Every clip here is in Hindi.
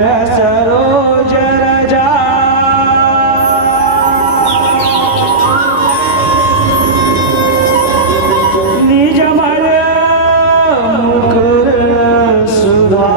सरोज रजा निजमल मुकुर सुधा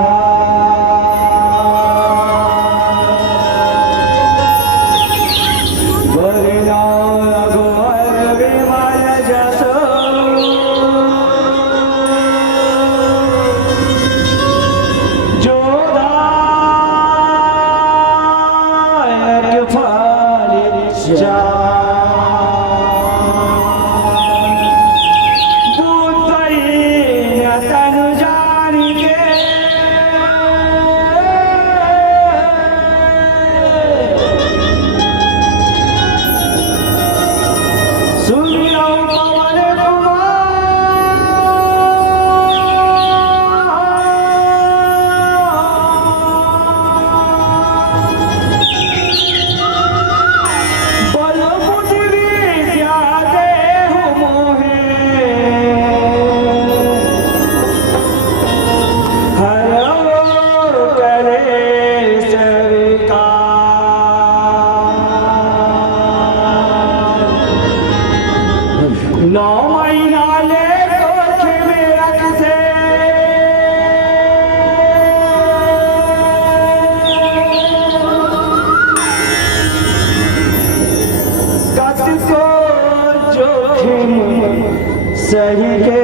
सही के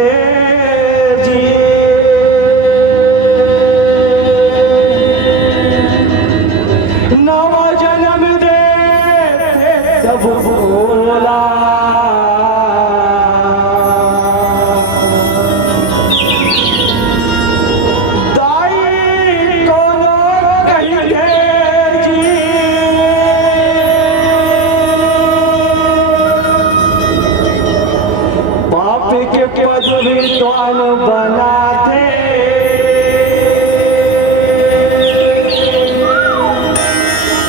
जिए नव जन्म दे तब बोला के पद विद्वान बनाते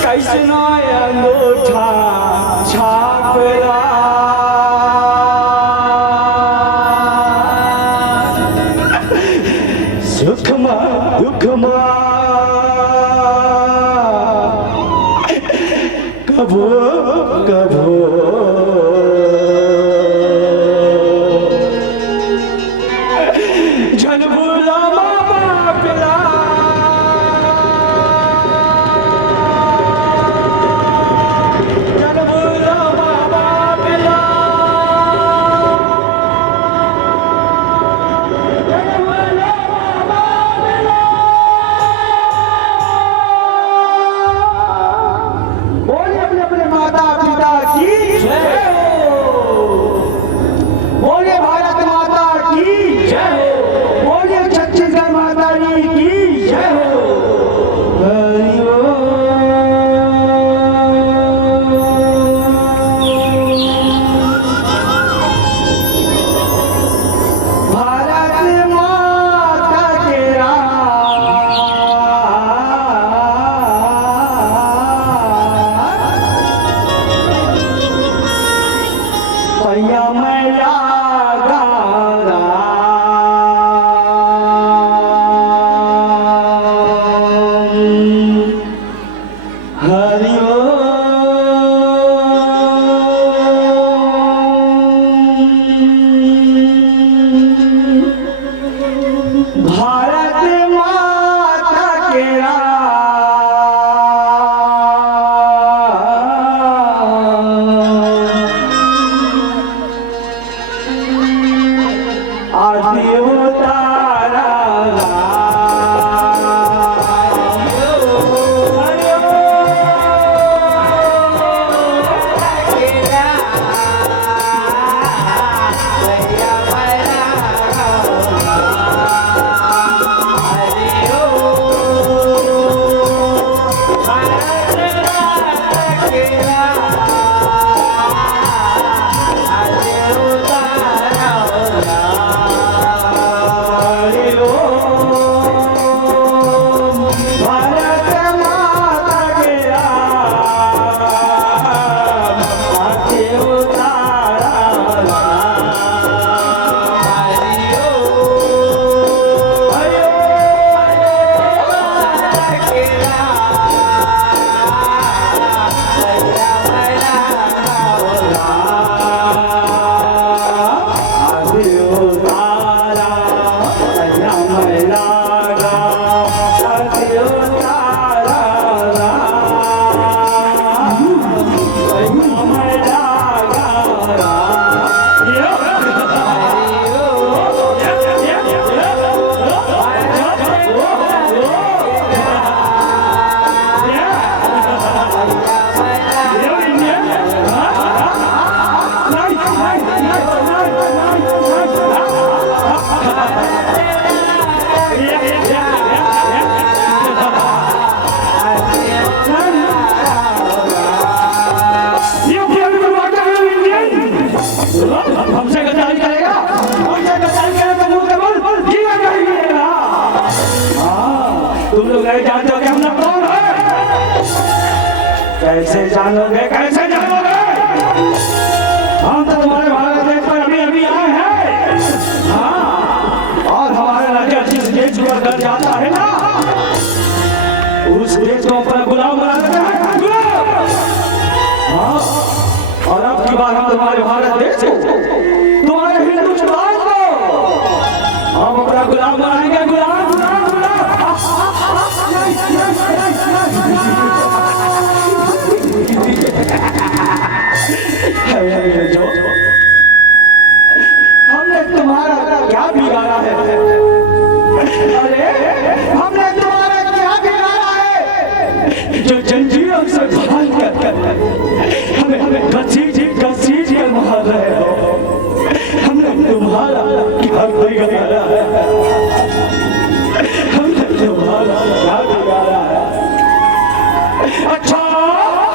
कैसनो अंगूठा छापला सुखमा दुखमा कभो कभो हमसे गद्दारी करेगा, हमसे गद्दारी करेगा तो मुंह के बोल, जीना नहीं मिलेगा। हाँ, तुम लोग नहीं जानते हो कि हम लोग कौन है? कैसे जानोगे, कैसे जानोगे? हम तो तुम्हारे भारत देश पर अभी अभी आए हैं। हाँ, और हमारे राजा जिस देश को कर जाता है ना, उस देश को अपना गुलाम बना देता है, गुलाम। हाँ, और अब की बार हम तुम्हारे भारत देश को, तुम्हारे हिंदुस्तान को हम अपना गुलाम बनाएंगे, गुलाम गुलाम गुलाम। जो हमने तुम्हारा क्या बिगाड़ा है? अरे हमने तुम्हारा क्या बिगाड़ा है? जो जंजीरों से बांध कर हमें घसीट कर मार रहे हो। हमने तुम्हारा क्या बिगाड़ा है? हमने तुम्हारा क्या बिगाड़ा है? अच्छा,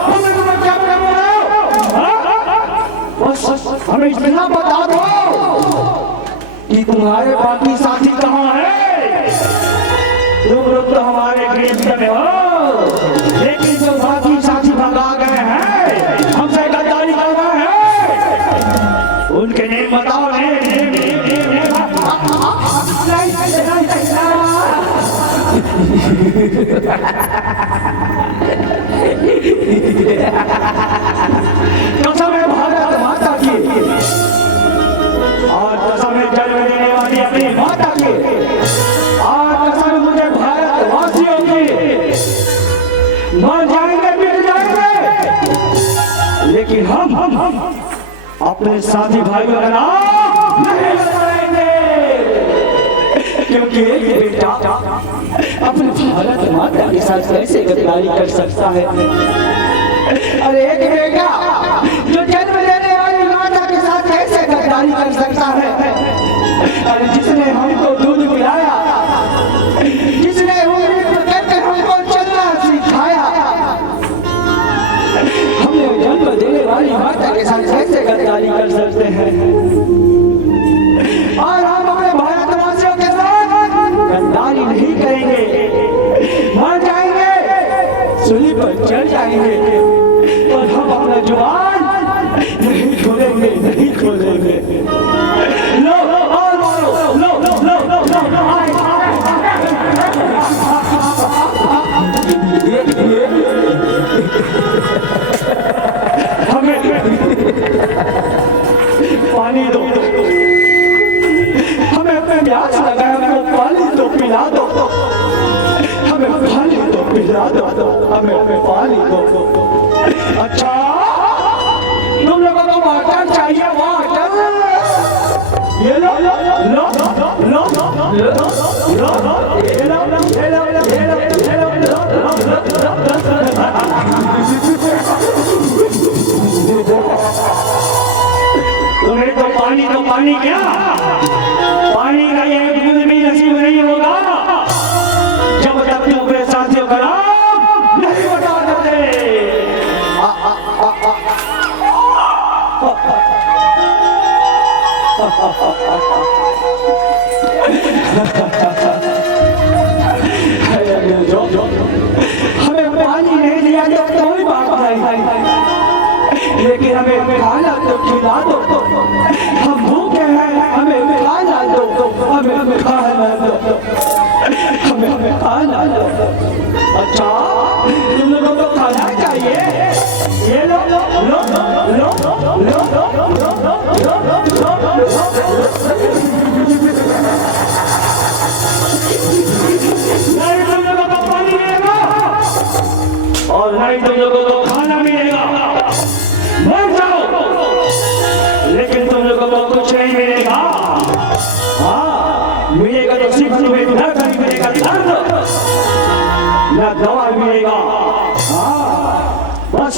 हमने तुम्हें क्या बिगाड़ा है? बस हमें इतना बता दो कि तुम्हारे बाकी साथी कहाँ हैं? तुम लोग तो हमारे गिरफ्त में हो, लेकिन जो बाकी साथी भगा गए हैं, हमसे गद्दारी कर रहे हैं, उनके नेम बताओ। कसम है भारत माता की और कसम है जन्म देने वाली अपनी माता की और कसम मुझे भारत वासियों की। मर जाएंगे, मिट जाएंगे, लेकिन हम अपने साथी भाइयों का नाम नहीं बताएंगे, क्योंकि एक बेटा अपने भारत माता के साथ कैसे गद्दारी कर सकता है? अरे एक बेटा जो जन्म लेने वाली माता के साथ कैसे गद्दारी कर सकता है? अरे जिसने हमको दूध पिलाया, जिसने उंगली पकड़कर हमको चलना सिखाया, हमने जन्म देने वाली माता के साथ कैसे गद्दारी कर सकते हैं? और हम अपने भारतवासियों के साथ गद्दारी नहीं करेंगे, मर जाएंगे, सूली पर चढ़ जाएंगे, और हम अपना जुबान नहीं खोलेंगे, नहीं खोलेंगे। लो और मारो, लो लो लो लो लो हमें पानी दो, हमें अपने प्यास लगा है, हमको पानी दो, पिला दो, हमें पानी दो, पिला दो, हमें पानी दो। अच्छा, तुम लोगों को वाटर चाहिए, वाटर? ये लो लो लो लो लो तुम्हें तो पानी क्या, पानी का ये बूंद भी नसीब नहीं होगा जब तक तुम अपने साथियों का नाम नहीं बता देते। हमें पानी नहीं दिया तो कोई बात नहीं, लेकिन हमें खाना तो खिला दो, हम भूखे हैं, हमें खाना दो, हमें खाना दो, हमें खाना दो। अच्छा और नहीं तुम लोगों को खाना मिलेगा। मर जाओ, लेकिन तुम लोगों को कुछ नहीं मिलेगा। हाँ, मिलेगा तो सिर्फ तुम्हें दर्द ही मिलेगा, दर्द, न दवा मिलेगा। हाँ, बस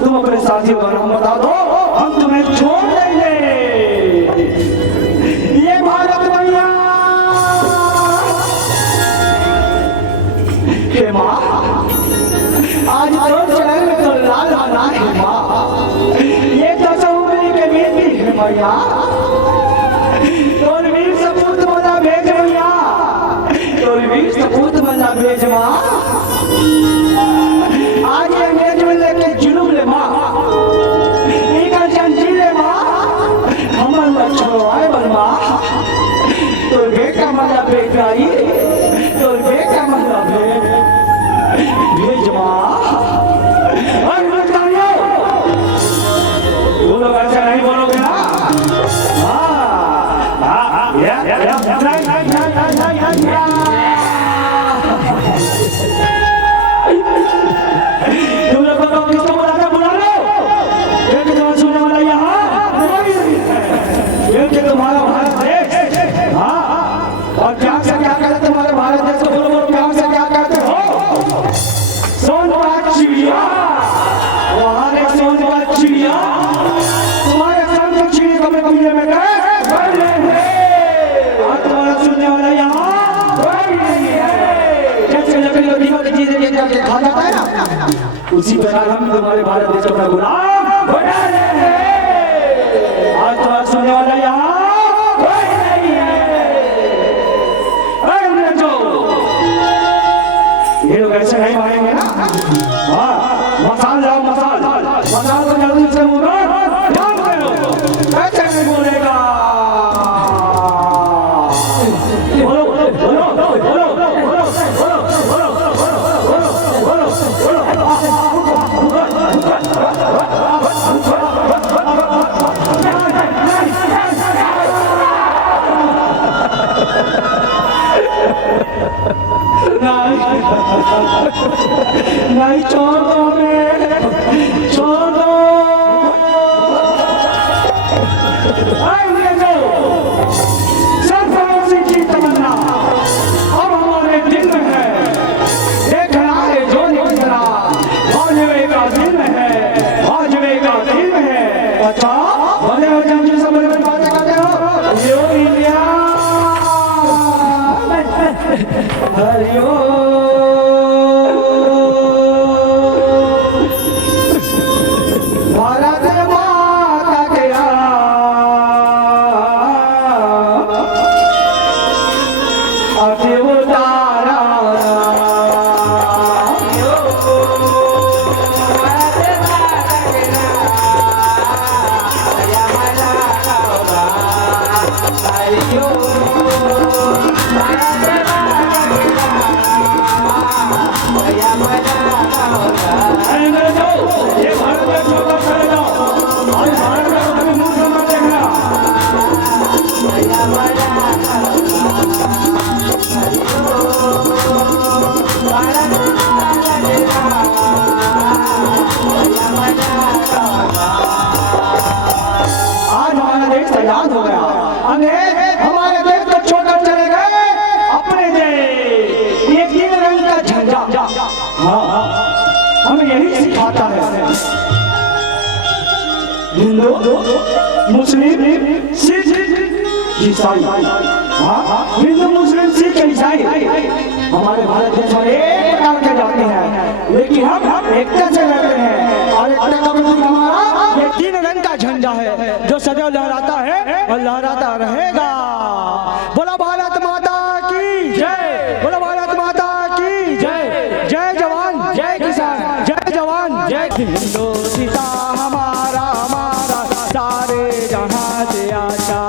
तुम अपने साथियों का नाम बता दो, हम तुम्हें छोड़ देंगे। ये भारत भैया, हे माँ, आज तो चरण में तो लाल आना है माँ। ये तो समुद्री के बेटी है मैया, तोर वीर सपूत बना भेज मैया, तोर वीर सपूत बना भेज माँ। आज ये अंग्रेज में लेके जुलूम ले माँ, इनका जंजीर ले माँ, हमन लक्ष्मण आए बन माँ। तोर बेटा मना भेज आई, तोर बेटा मना भेज माँ। तुम लोग ऐसा नहीं बोलोगे ना? तुम लोग बताओ किसको बुलाकर बुला लो? क्योंकि तुम्हारा सुनने वाला यहाँ क्योंकि तुम्हारा भारत देश। हाँ, और प्यार से क्या कहते तुम्हारे भारत देश को? बोलो बोलो, प्यार से क्या कहते हो? सोनपात चिड़िया, वहाँ ने सोनपात चिड़िया तुम्हारे सामने चिड़िया कमरे कमरे में गए। और तुम्हारा सुनने वाला यहाँ कोई नहीं है। जैसे लकड़ी को दीवार की चीजें लेकर के खा जाता है ना, उसी प्रकार हम तुम्हारे भारत देश का गुलाम बना रहे हैं। आज तुम्हारा सुनने वाला यहाँ कोई नहीं है। ये लोग ऐसे नहीं मानेंगे ना? हाँ, मसाल लाओ, मसाल, मसाल को जल्दी से मुँह में डाल करो। ऐसे नहीं बोलेगा। बोलो बोलो बोलो बोलो बोलो बोलो बोलो बोलो बोलो नहीं, छोड़ दो हमें, छोड़ दो। सरफरोशी की तमन्ना अब हमारे दिल में है, देखना है जो निकला वाजबे का दिल में है, वाजबे का दिल में है। अच्छा, बड़े हो जाएंगे सब बड़े बातें करते हो। यो इंडिया, हरिओ आजाद हो गया। अंग्रेज हमारे देश को छोड़कर चले गए अपने देश। ये तीन रंग का झंडा हाँ हमें यही सिखाता है। हिंदू, मुस्लिम, सिख, ईसाई। हाँ, हिंदू, मुस्लिम, सिख, ईसाई हमारे भारत देश में एक प्रकार के जाते हैं, लेकिन हम एकता से रहते हैं। और एकता का प्रतीक हमारा ये तीन रंग का झंडा है जो सदैव लहराता है और लहराता रहेगा। बोला भारत माता की जय, बोला भारत माता की जय। जय जवान जय किसान, जय जवान जय। हिंदुस्तान हमारा हमारा सारे जहां से आशा,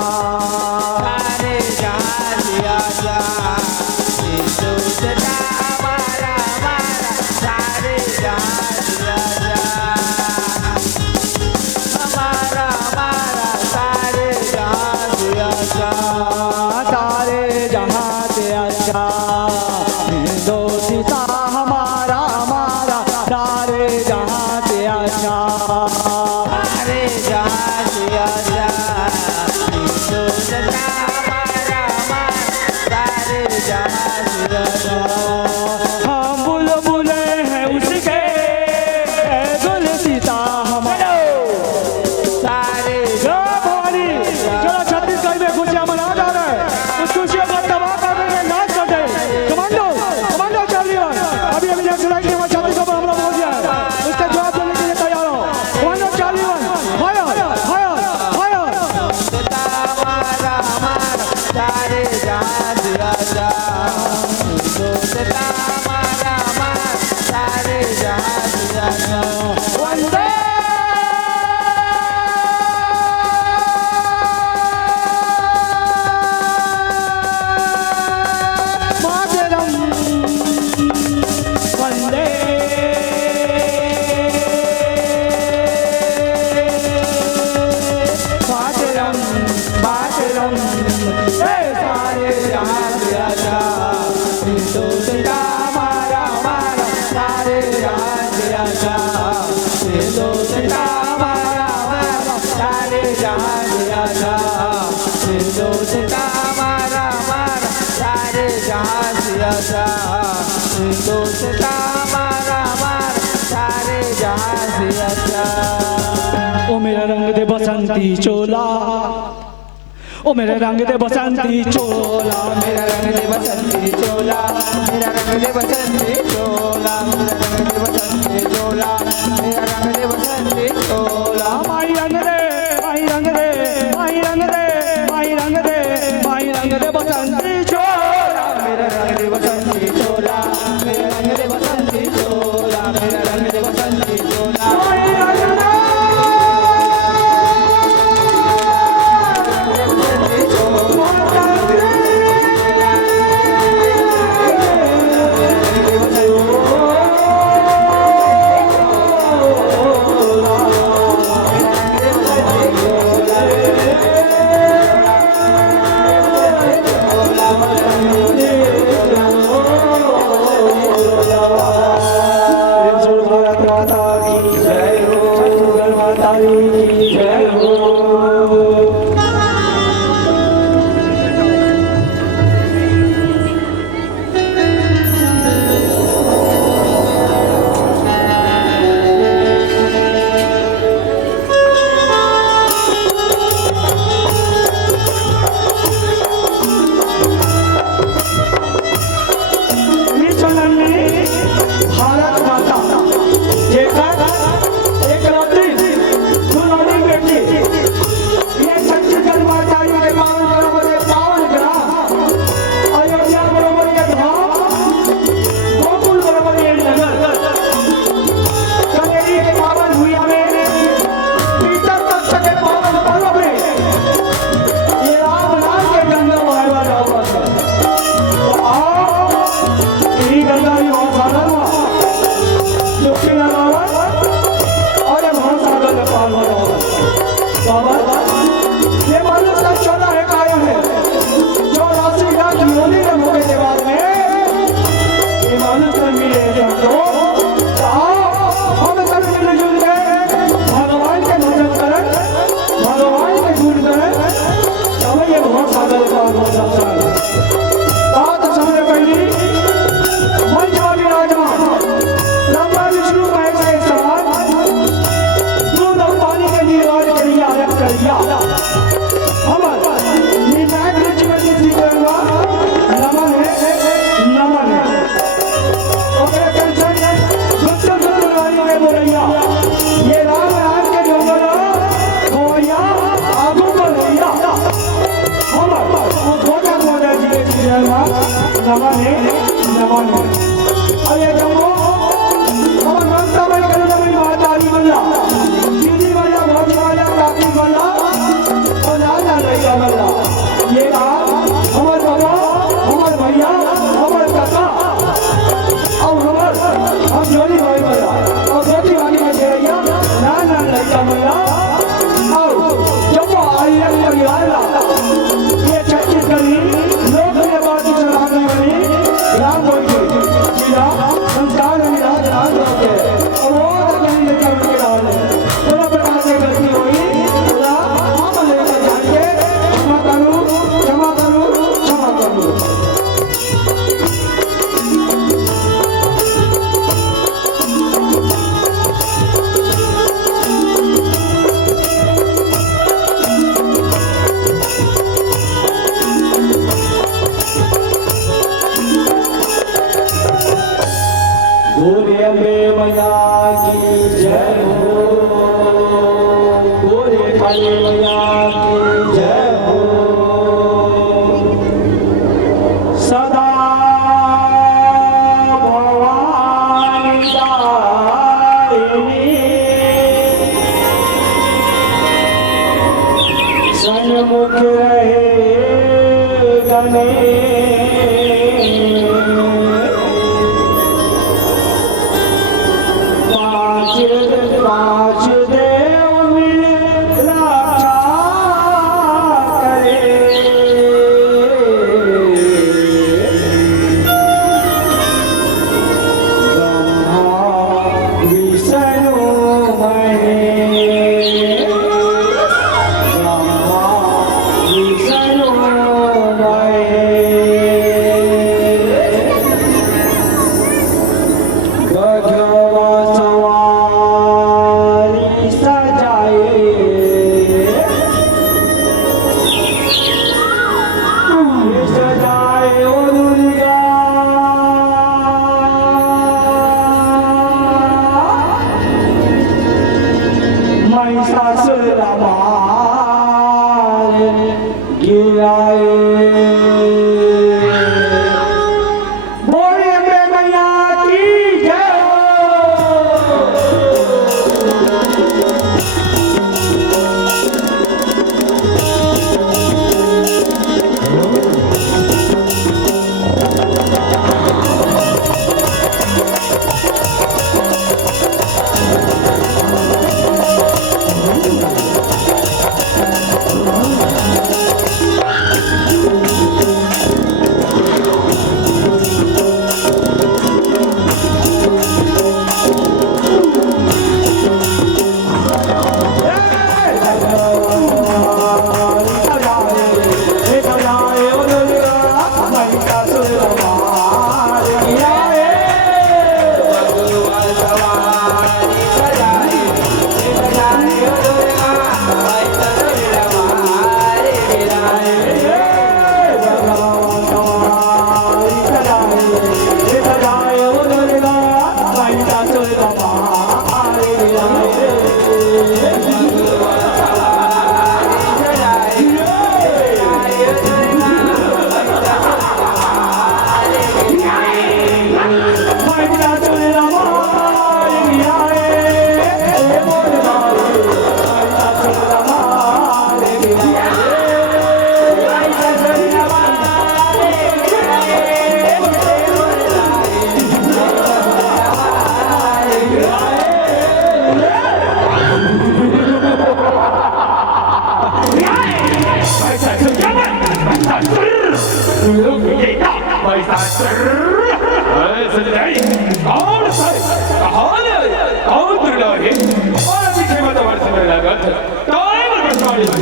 सारे जहां से आशा। हिंदुस्तान हमारा हमारा सारे जहां से आशा, हमारा हमारा सारे जहां से आशा, सारे जहां से आशा। हिंदुस्तान हमारा हमारा सारे बसंती चोला ओ मेरे रंग दे बसंती चोला मेरा रंग दे बसंती चोला मेरा रंग दे बसंती चोला मेरा रंग दे बसंती चोला मेरा रंग दे बसंती चोला माई रंग दे माई रंग दे माई रंग दे माई रंग दे माई रंग दे बसंती चोला मेरा रंग दे बसंती चोला मेरा रंग दे बसंती चोला मेरा रंग दे बसंती चोला माई रंग दे पाँच देव मिल रक्षा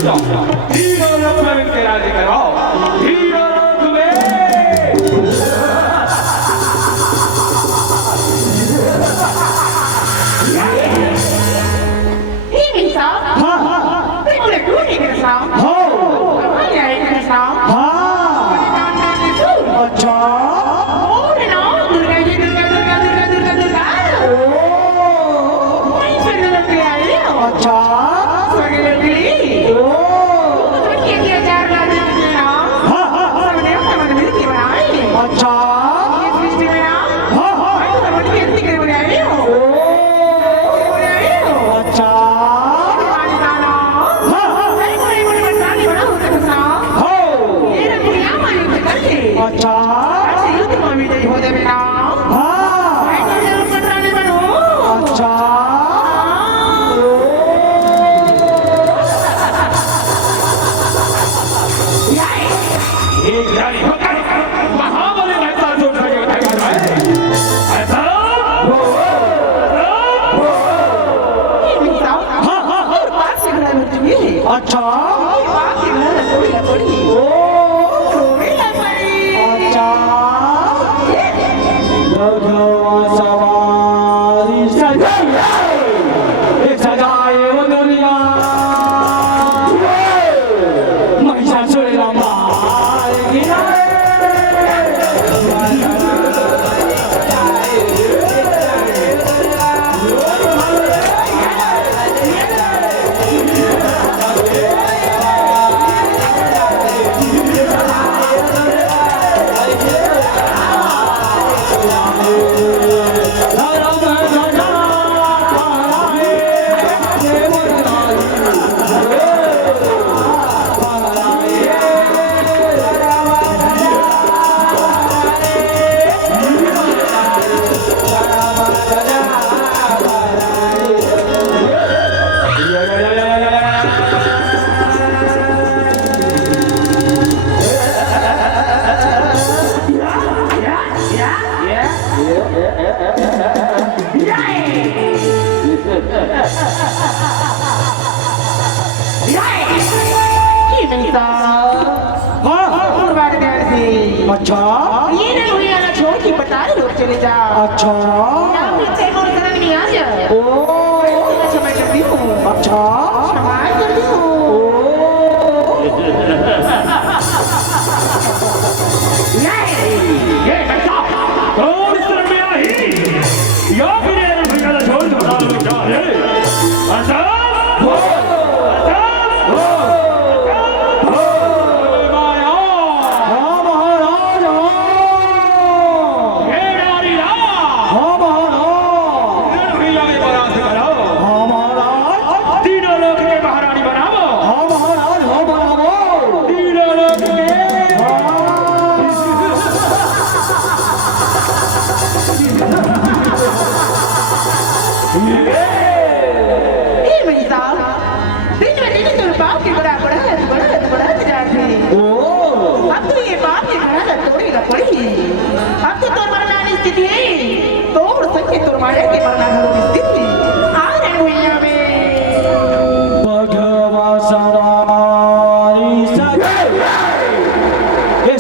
तीनों लोग में मिलकर राजी कराओ तीनों लोग में अच्छा ये नहीं हुई आना छोड़ के बता लोग चले जा अच्छा ना फिर से कौन करने नहीं आ जा ओ अच्छा मैं करती हूँ अच्छा क्षमा करती हूँ ये कैसा कौन इस तरह में आई या फिर ये भैया छोड़ दो क्या है अच्छा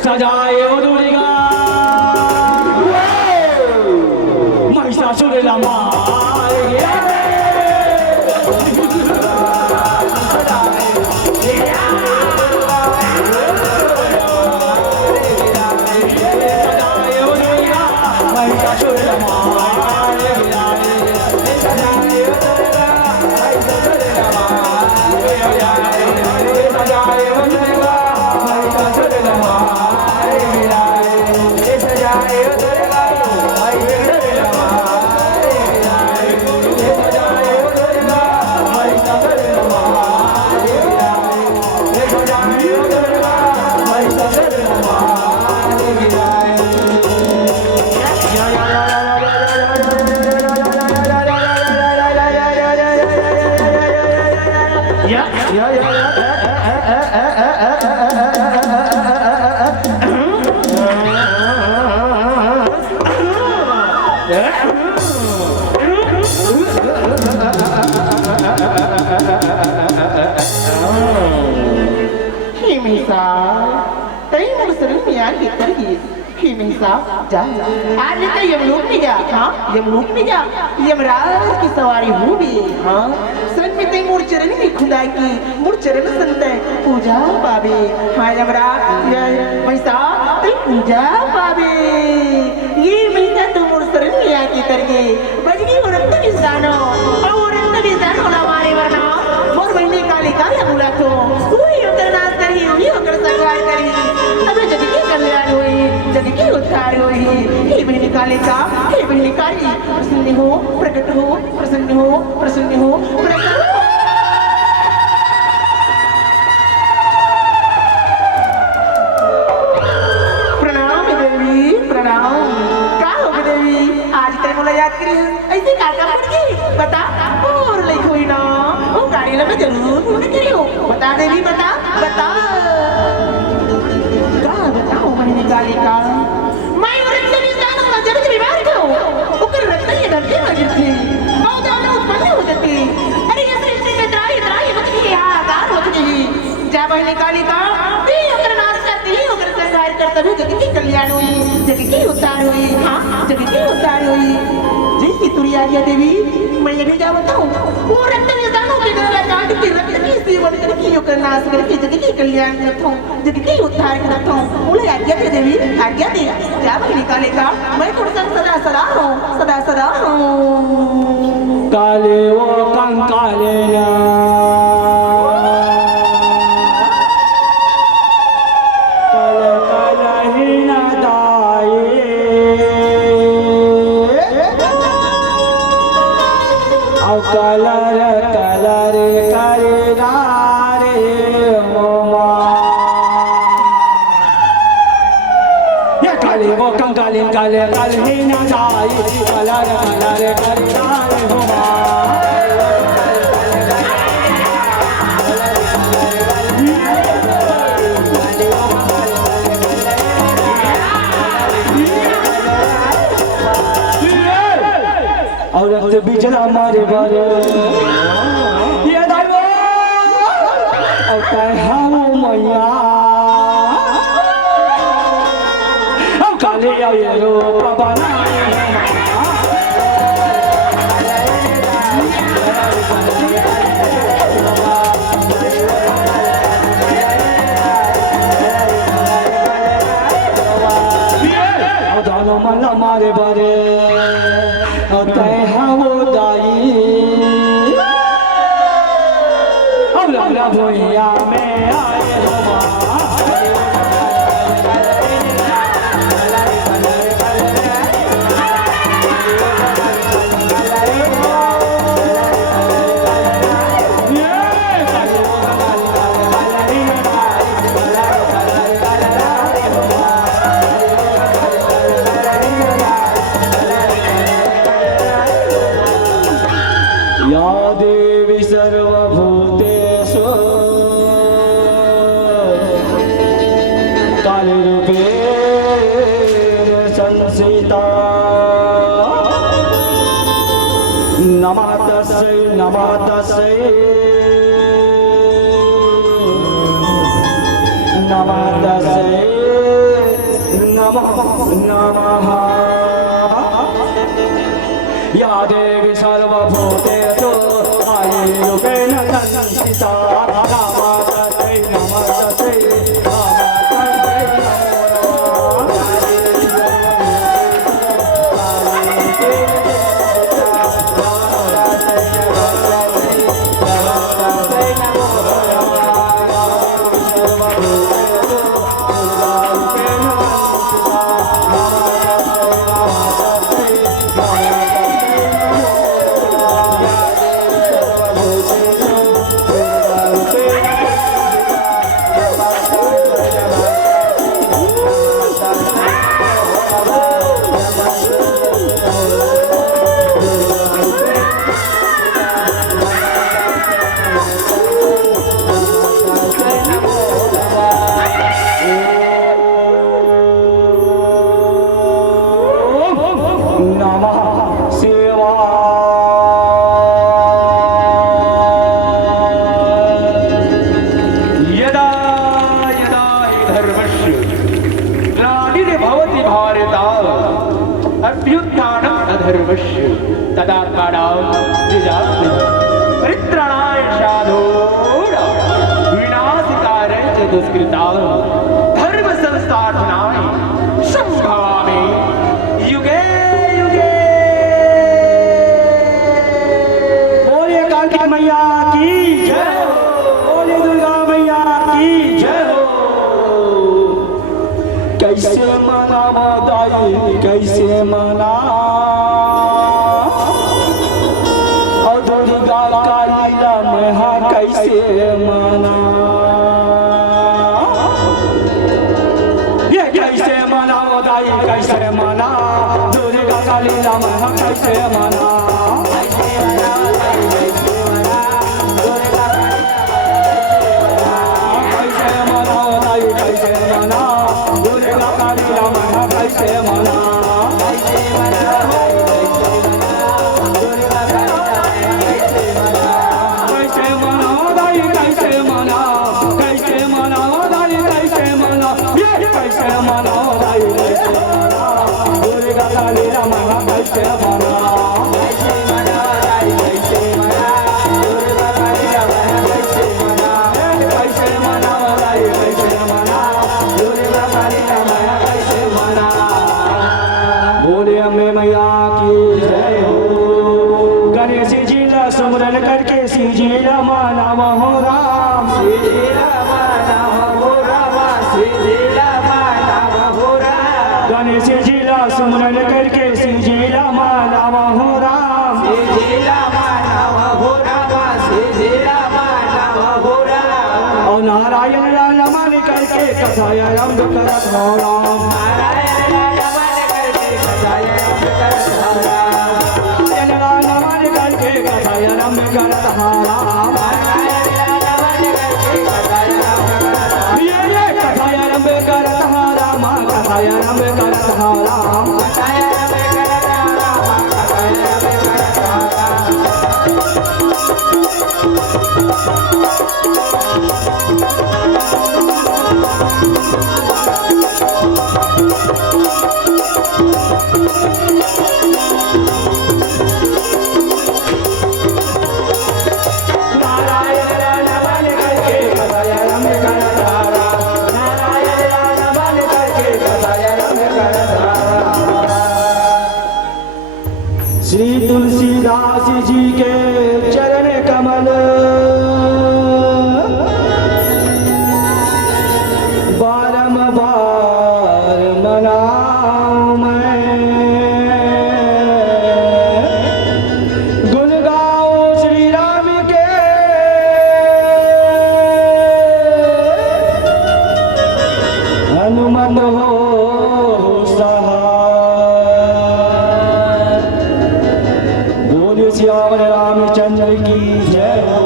सजाए वो दुर्गा महिषासुर लंबा महिषा जा आज तो यमलोक में जा हाँ यमलोक में जा यमराज की सवारी हो भी हाँ शरण में ते मोर चरण में खुदा की मोर चरण संत पूजा पावे हाँ यमराज महिषा ते पूजा पावे ये महिषा तो मोर शरण में आके करके बजगी उड़त की जानो और उड़त की जानो ना मारे वरना मोर महीने काले काले बुला तो वही उतर नाच करी वही उतर संगार करी अबे जग की कल्याण हुई जग की उद्धार हुई हे बहनी काले का हे बहनी काली प्रसन्न हो प्रकट हो प्रसन्न हो प्रसन्न हो प्रसन्न हो प्रणाम देवी प्रणाम का हो देवी आज तक मुला याद करी ऐसे काका पड़ गई बता और लिखो ही ना वो गाड़ी लगा जरूर फोन करियो बता देवी बता बता का बताओ मैंने गाली का मैं औरत से जानो ना जब से बीमार हो उकर रक्त ये धरती में गिरती बहुत ज्यादा उत्पन्न हो जाती अरे ये सृष्टि में त्राई त्राई होती है आकार होती है जा मैंने गाली का ती उकर नाश करती है उकर संहार करता है जग की कल्याण हुई जग की उद्धार हुई हां जग की उद्धार हुई जैसी तुरिया देवी मैं ये भी जा बताऊं वो रक्त में जानो के गला काट के रक्त की सेवन करके यो कर नाश करके जग की कल्याण करता हूं जग की उद्धार करता हूं बोले आज्ञा दे देवी आज्ञा दे जा भाई निकालेगा मैं तो सदा सदा हूं सदा सदा हूं काले वो कंकाले ना कलर कलर करे रे मोमा ये काले वो कंकाले काले काले ही ना जाए कलर कलर करे रे मोमा और रक्त बिजला मारे बारे ये दाइवो और हम मैया हम काले ये रो बाबा ना और दोनों मल्ला मारे बारे भैया में आए या देवी सर्वभूतेषु कालरूपेण संस्थिता नमः तस्यै नमः तस्यै नमः तस्यै नमः नमः या देवी सर्वभूतेषु कालरूपेण संस्थिता नमः तस्यै नमः तस्यै धर्मस्य तदात्मानं सृजामि परित्राणाय साधूनां विनाशकाय च दुष्कृतां धर्म संस्थापनाय संभवामि युगे युगे। बोले काली मैया की जय हो, बोले दुर्गा मैया की जय हो। कैसे मनावा दाई कैसे मना, और दुर्गा काली लम्हा कैसे मना, ये कैसे मनाओ दाई कैसे मना, दुर्गा काली लम्हा कैसे मना, कैसे मना, कैसे मना दाई कैसे मना, कैसे मना दाई कैसे मना, ये कैसे मना दाई कैसे मना, दुर्गा काली रमना कैसे मना, कैसे मना दाई कैसे मना, दुर्गा काली रमना कैसे मना, कैसे मना दाई कैसे मना, दुर्गा काली रमना कैसे मना। बोले अम्बे मैया की जय हो। गणेश जी ला सुमरन करके शिव जी ला माना हो राम, शिव जी ला माना हो राम, शिव जी ला माना हो राम, गणेश जी ला सुमरन करके शिव जी ला माना हो राम, शिव जी ला माना हो राम, शिव जी ला माना हो राम, और नारायण ला नमन करके कथाया रंग करत हो राम, नारायण ला नमन करके कथाया रंग करत हो राम, नारायण ला नमन करके कथाया रंग करत हो राम, नारायण ला नमन करके कथाया रंग करत हो राम, ये कथाया रंग करत हो राम, कथाया रंग करत हो राम, कथाया रंग करत हो राम, कथाया रंग करत हो नारायण ला नमन करके कथाया रंग करत हो राम, नारायण ला नमन करके कथाया रंग करत हो राम। श्री तुलसीदास जी के चरण कमल बारंबार मनाऊं मैं, गुण गाऊं श्री राम के, हनुमत हो सहाय। बोलिए सियावर रामचंद्र की जय हो।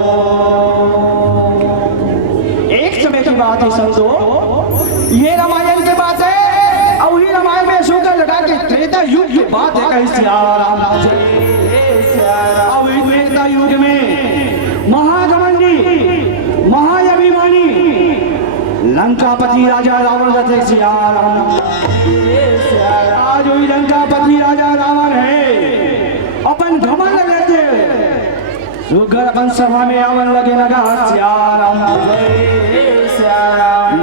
एक समय की बात है संतो, ये रामायण की बात है, और उन्हीं रामायण में शुगर लगा के त्रेता युग की बात है। कहीं सियाराम अब इस त्रेता युग में महाघमंडी महाअभिमानी लंकापति राजा रावण रहते सियाराम। आज वही लंकापति राजा रावण है, अपन घमंड लेते सुगर अपन सभा में आवन लगे लगा सियाराम सियाराम।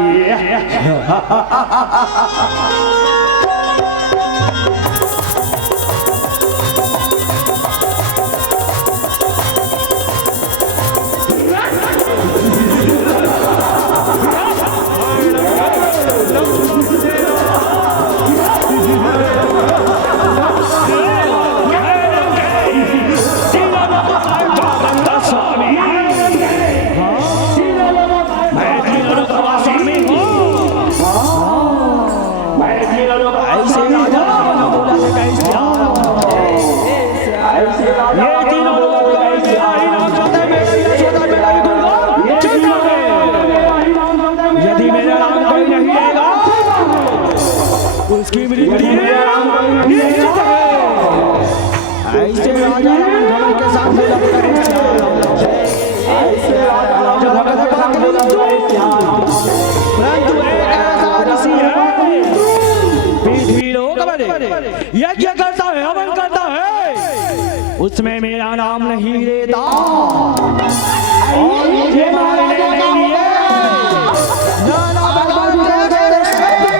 उसकी ऐसे राजा धर्म के साथ परंतु एक ऐसा ऋषि है, पृथ्वी लोक बने यज्ञ करता है, हवन करता है, उसमें मेरा नाम नहीं लेता और मुझे मारने के लिए नाना बर्बादी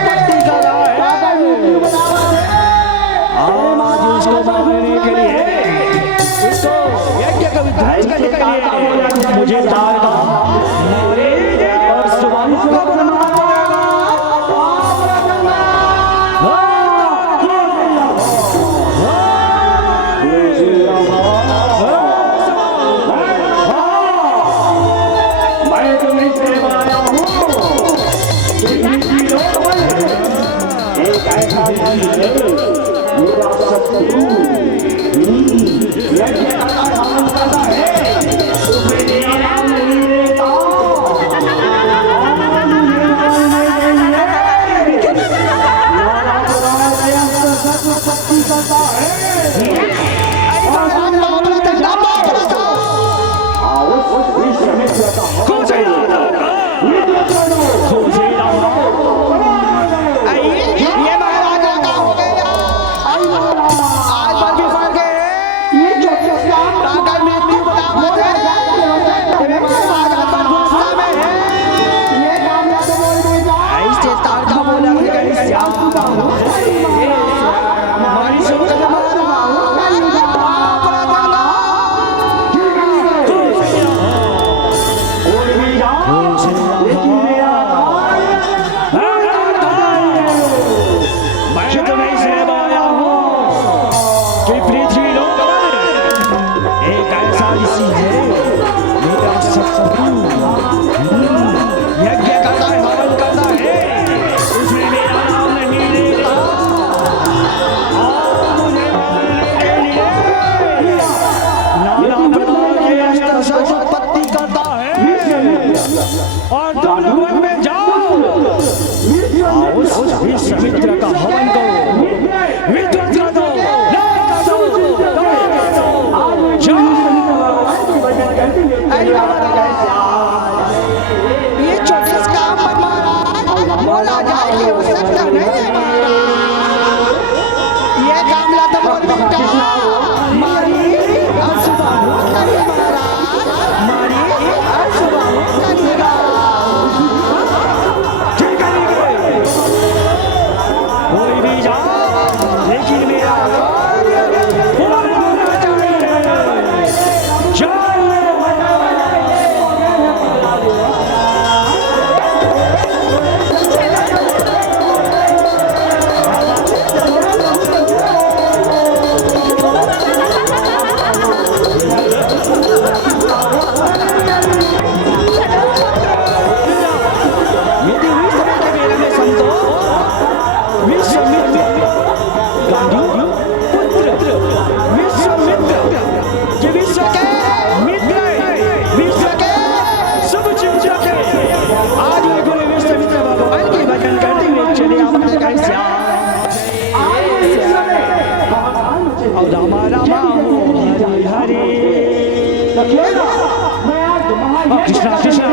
पट्टी कर रहा है। आज उसको मारने के लिए, इसको यज्ञ का विध्वंस करने के लिए मुझे डालता मारे और सुबह को बनवा और तुम लोग वन में जाओ, उस विश्वामित्र का हवन करो, विध्वंस कर दो, ये छोटे से काम पर महाराज बोला जाए कि उस सकता नहीं है महाराज। ये काम ला तो बोल बेटा मारी असुबह करिए महाराज, मारी असुबह करिएगा। कोई भी जाओ, लेकिन मेरा पूरा होना चाहिए। जाओ कृष्णा कृष्णा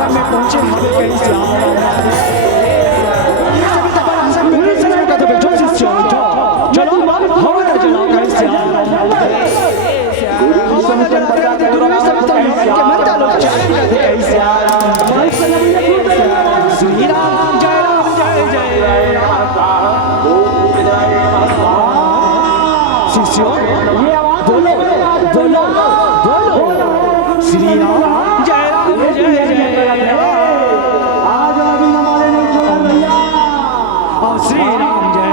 आश्रम में पहुंचे हमें कहीं से सभी तक आश्रम में कहीं से का तो जो शिष्य चलो हमारा चलो कहीं से हमारा चलो गुरु सभी तक के मंत्र लोग जाने कहीं से श्री राम जय शिष्यों बोलो बोलो बोलो श्री राम जय आज अभी हमारे नहीं छोड़ भैया और श्री राम जय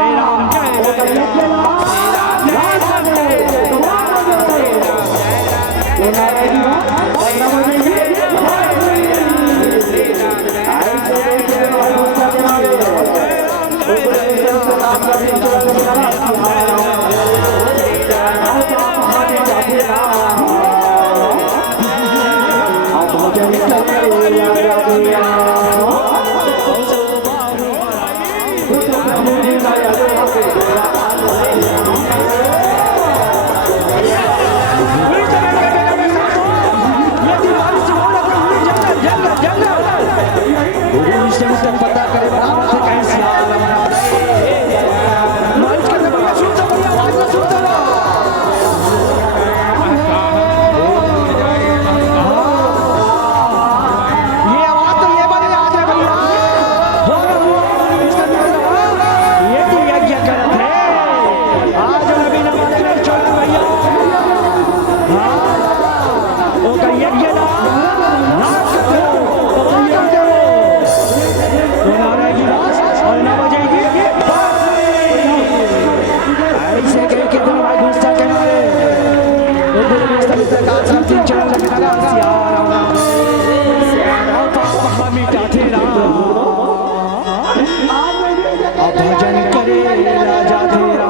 पता करे बराबर से कहीं से भजन करे राजा तेरा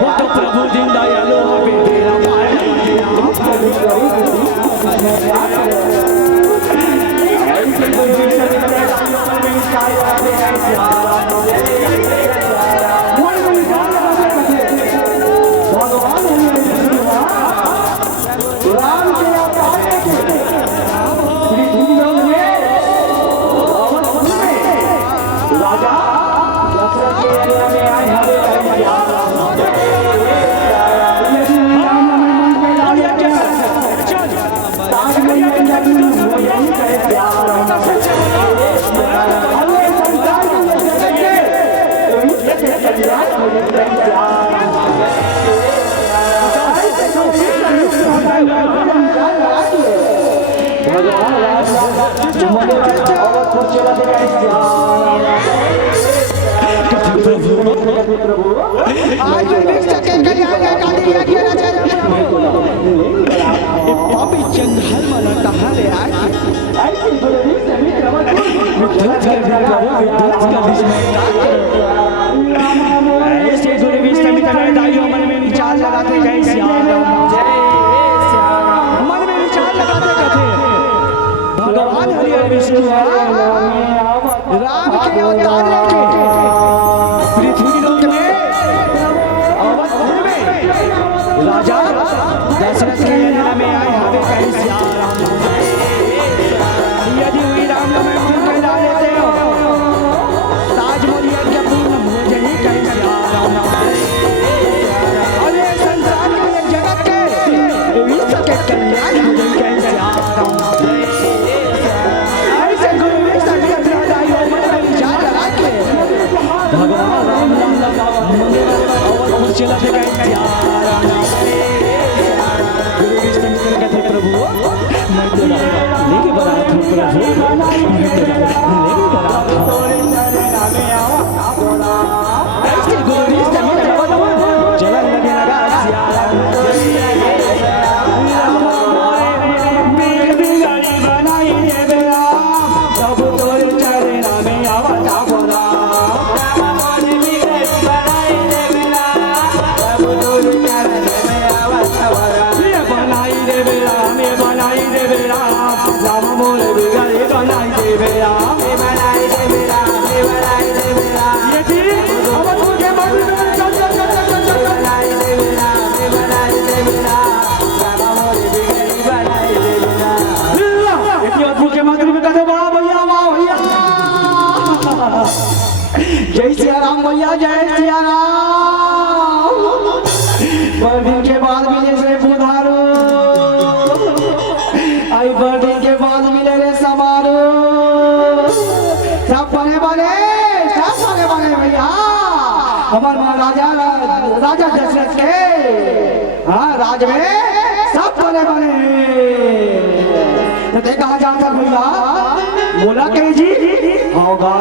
वो तो प्रभु दिन दयालु हमें तेरा आज विवेक सके कल्याण का दिया गया राजा पापी जंगल में तहारे आज विध्वंस कर दिया विध्वंस कर दिया ऐसे गुरु विष्णु तने दाइयों मन में विचार लगाते गए श्याम मन में विचार लगाते कहते भगवान हरि विष्णु राम के अवतार लेके पृथ्वी लोक में अवतार में राजा दशरथ के यज्ञ में आए हमें कहीं श्याम यदि हुई राम में मन कैला लेते हो ताजमहल यज्ञ पूर्ण हो जाए कहीं श्याम और ये संसार के ये जगत के विश्व के कल्याण हो जाए कहीं श्याम ऐसे गुरु विष्णु दाइयों मन में विचार लगा के भगवान राम मंदिर और चला के गए गुरु विष्णु कहते प्रभु मैं तेरा लेके बना था प्रभु मैं तेरा लेके बना था ऐसे गुरु विष्णु चला लगे लगा ये राम भैया जय सिया राम। पर दिन के बाद मिले से बुधारो, आई पर दिन के बाद मिले रे समारो। सब बने भैया हमार महाराजा राजा दशरथ के हाँ राज में सब बने तो देखा जाता भैया बोला कहीं जी होगा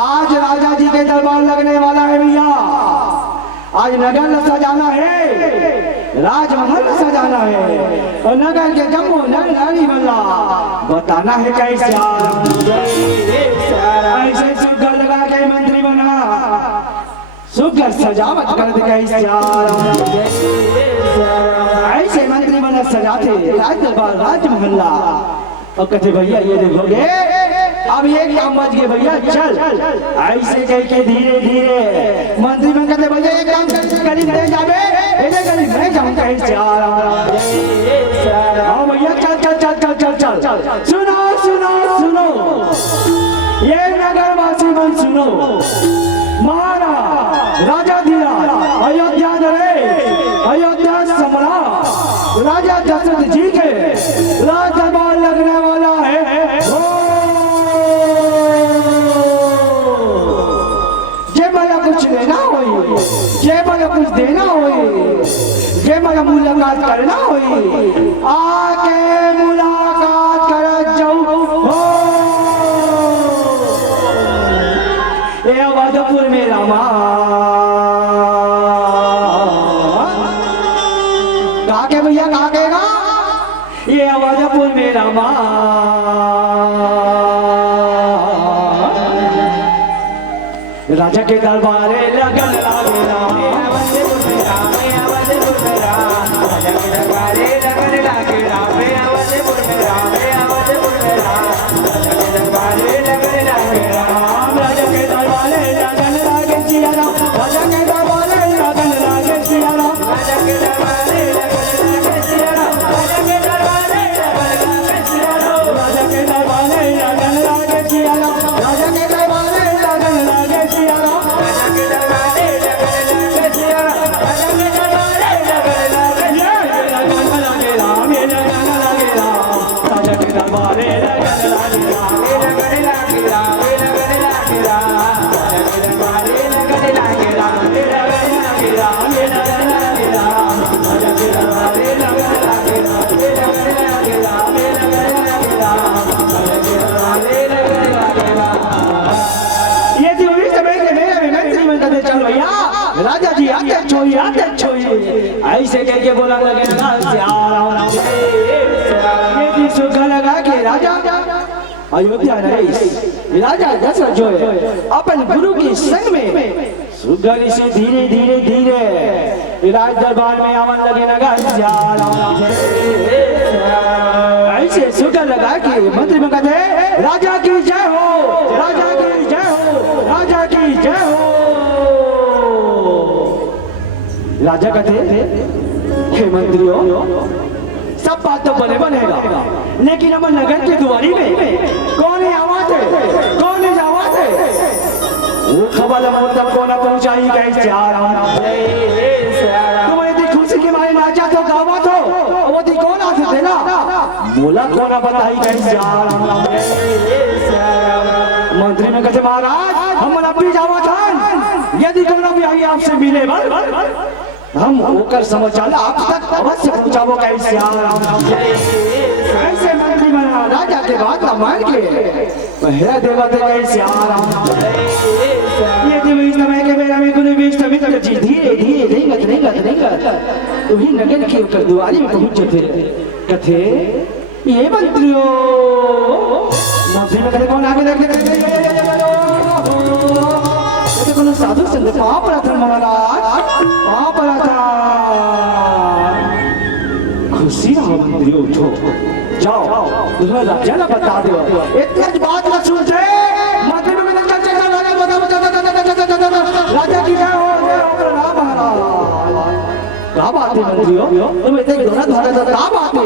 आज राजा जी के दरबार लगने वाला है भैया। आज नगर सजाना है, राजमहल सजाना है और नगर के जम्मू नारी बल्ला बताना है कैसे ऐसे सुगर लगा के मंत्री बना, सुगर सजावट कर दे कैसे ऐसे मंत्री बना सजाते राज दरबार राजमहल्ला। और कहते भैया ये देखोगे अब ये काम बच गए भैया चल ऐसे कह के धीरे धीरे मंत्री में कहते भैया ये काम करीब दे जावे इधर करीब मैं जाऊं कहीं से आ रहा भैया चल सुनो सुनो सुनो ये नगरवासी मन सुनो महारा राजा धीराज अयोध्या नरेश अयोध्या सम्राट राजा दशरथ जी के राज दरबार लगने वाला है। कुछ लेना होई जे मला कुछ देना होई जे मला मुलाकात करना होई आके मुलाकात कर जाऊं हो ये अवधपुर में रामा काके भैया काकेगा ये अवधपुर में रामा राजा के दरबारे लगन लागे अवधपुर में राजा के दरबारे लगन लागे अवधपुर में अवधपुर में राजा के दरबारे लगन लागे राजा के दरबारे लगन लागे सिया राम राजा के दरबारे लगन लागे सिया राम राजा के दरबारे लगन लागे सिया राम राजा के दरबारे लगन लागे सिया राम राजा के दरबारे लगन लागे सिया राम राजा के दरबारे लगन लागे सिया राम राजा के दरबारे लगन लागे सिया राम राजा के दरबारे लगन लागे राम ये लगन लागे राम राजा के दरबारे लगन लागे राम ये लगन लागे राम ये लगन लागे राम राजा के दरबारे लगन लागे राम ये लगन लागे राम ये लगन लागे राम राजा के दरबारे लगन लागे राम ये लगन लागे राम ये लगन लागे राम राजा के दरबारे लगन लागे राम। ये थी उसी समय के मेरे भी मंत्री में कहते चल भैया राजा जी आते छोड़िए ऐसे कह के बोला लगे ये थी सुखा लगा के राजा अयोध्या नरेश राजा दशरथ जो है अपन गुरु के संग में सुगर से धीरे धीरे धीरे राज दरबार में आवन लगे लगा ऐसे सुगर लगा के मंत्री में कहते राजा की जय हो राजा की जय हो राजा की जय हो। राजा कहते हे मंत्रियों सब बात तो बनेगा लेकिन हम नगर के दुआरी में कौन आवाज है कौन आवाज है वो खबर हम तक कौन पहुंचाई कैसे आ रहा तुम्हें इतनी खुशी के मारे नाचा तो गावा तो वो थी कौन आते थे ना बोला कौन बताई कैसे आ रहा मंत्री में कहते महाराज हम अभी जावा था यदि कौन भी आई आपसे मिले हम होकर समाचार आप तक अवश्य पहुंचावो कैसे आ रहा ऐसे मंत्री बना राजा के बात का मान के पहरा देवा थे कैसे आ रहा ये जब इस समय के बेरा में गुरु विष्णु मित्र जी धीरे धीरे रेंगत तो ही नगर के ऊपर दुआरी में पहुंचे थे कथे ये मंत्रियों मंत्री में कहते कौन आगे देख कोनो साधु संत पाप रतन महाराज पाप रतन खुशी मंत्रियों उठो जाओ तुम्हें राजा ना बता दो इतनी बात न सुनते मंत्री में राजा की जय हो प्रणाम महाराज क्या बात है मंत्रियों तुम इतने दोनों धोने क्या बात है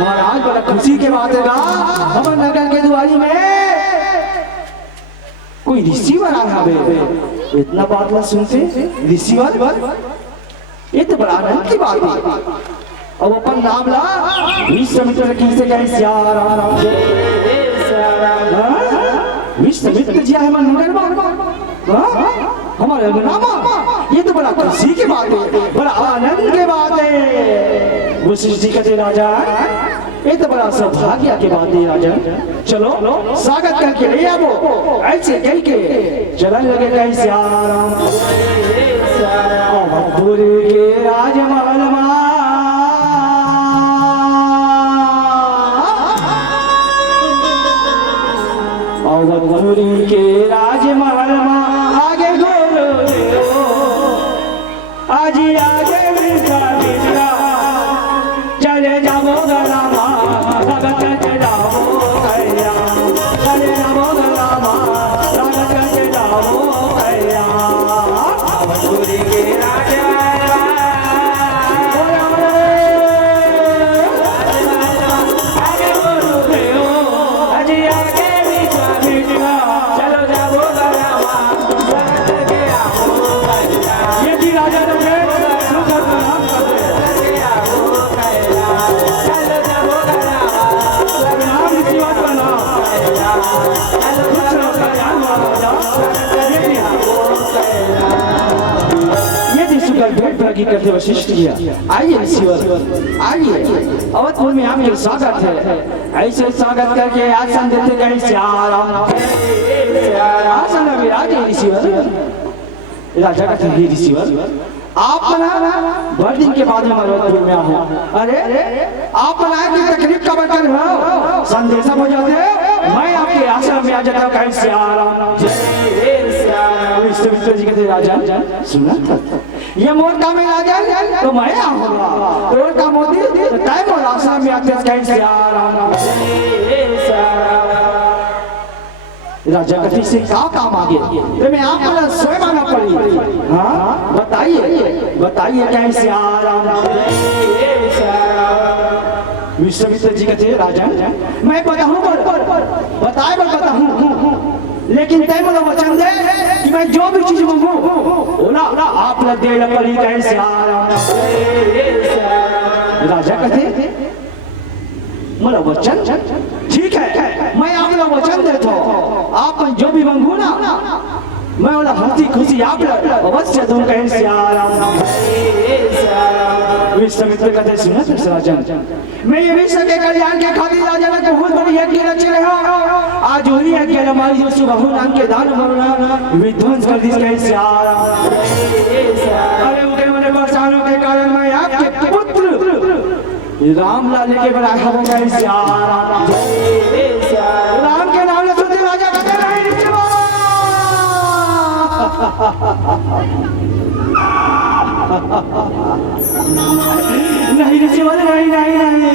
महाराज बड़ा खुशी के बात है हमारे नगर के दुआरी में कोई ऋषि बना है इतना बात ना सुनते ऋषिवर, ये तो बड़ा आनंद की बात है। अब अपन नाम ला विश्वामित्र की से कहे सियाराम, विश्वामित्र जी है मन नगर में, हमारे नाम, ये तो बड़ा खुशी की बात है, बड़ा आनंद की बात है। वशिष्ठ जी कहते राजा ये तो बड़ा सौभाग्य की बात है राजा, चलो स्वागत करके ले आओ। ऐसे कह के चलन लगे कहीं सियाराम, अवधपुर के राजमहल में अवधपुर के राजमहल में आगे गोलो आज आगे मिलता मिलता चले जाओ गलामा रगत के जाओ भैया, चले जाओ गलामा रगत के जाओ भैया। अवधपुर के राजा आगे बोलो देओ आज आगे मिलता मिलता चलो जाओ गलामा रगत के जाओ भैया। ये जी राजा लोग सुखद नाम करते करते वशिष्ठ किया। आइए ऋषिवर आइए, अवधपुर में आपके स्वागत है। ऐसे स्वागत करके आसन देते गए सियाराम, आसन में विराजे ऋषिवर। राजा कहते हैं ऋषिवर आप ना बड़े दिन के बाद में अवधपुर में आओ। अरे आप ना की तकलीफ का बकर हो, संदेशा हो जाते मैं आपके आश्रम में आ जाता हूँ कहीं सियाराम। विश्वामित्र जी कहते राजा सुना था ये मोर का में राजा तो मैं आऊंगा, मोर का मोदी तो तय मोर आश्रम में आते कहीं सियाराम। राजा कथी से क्या काम आ गया तो मैं आपको स्वयं आना पड़ी। हाँ बताइए बताइए कहीं सियाराम। विश्वामित्र जी कहते राजा मैं बताऊं बताए बताऊं, लेकिन तय मुझे वचन दे कि मैं जो भी चीज मांगू बोला आप लोग दे पड़ी कहीं सियाराम। राजा कहते मेरा वचन ठीक है, मैं आप लोग वचन देता हूँ आप जो भी मांगू ना मैं बोला हंसी खुशी आप अवश्य दूं कहीं सियाराम। विश्वामित्र कहते सुना था राजन मैं ये विश्व के कल्याण के खातिर राजा ने बहुत बड़ी यज्ञ रचे रहा। आज वही यज्ञ हमारी जो सुबह नाम के दान मरना विध्वंस कर दी कहीं सियाराम। अरे उनके मैंने बरसानों के कारण मैं आपके पुत्र रामलाल के बड़ा हूँ कहीं सियाराम। राम के नाम ले सुनते राजा कहते नहीं ऋषिवर नहीं नहीं नहीं,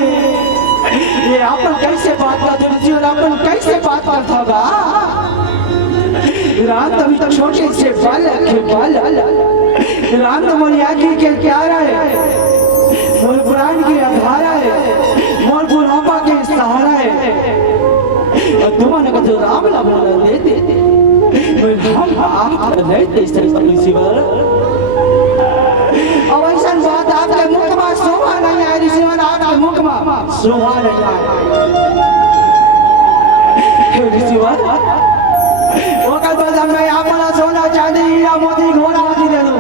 ये अपन कैसे बात करते ऋषिवर, अपन कैसे बात करता होगा। राम तभी तक छोटे से बालक राम तो मोरी आखिर के क्या रहे, मोर पुराण के आधारा है, मोर बुढ़ापा के सहारा है। और तुम्हारे को तो राम ला बोला देते हम नहीं दे सकते ऋषिवर। अब ऐसा बात आपके मुख में शोभा नहीं है ऋषिवर, आपके मुख में शोभा नहीं है ऋषिवर। वो कल बस मैं अपना सोना चांदी हीरा मोती घोड़ा हाथी दे दूं,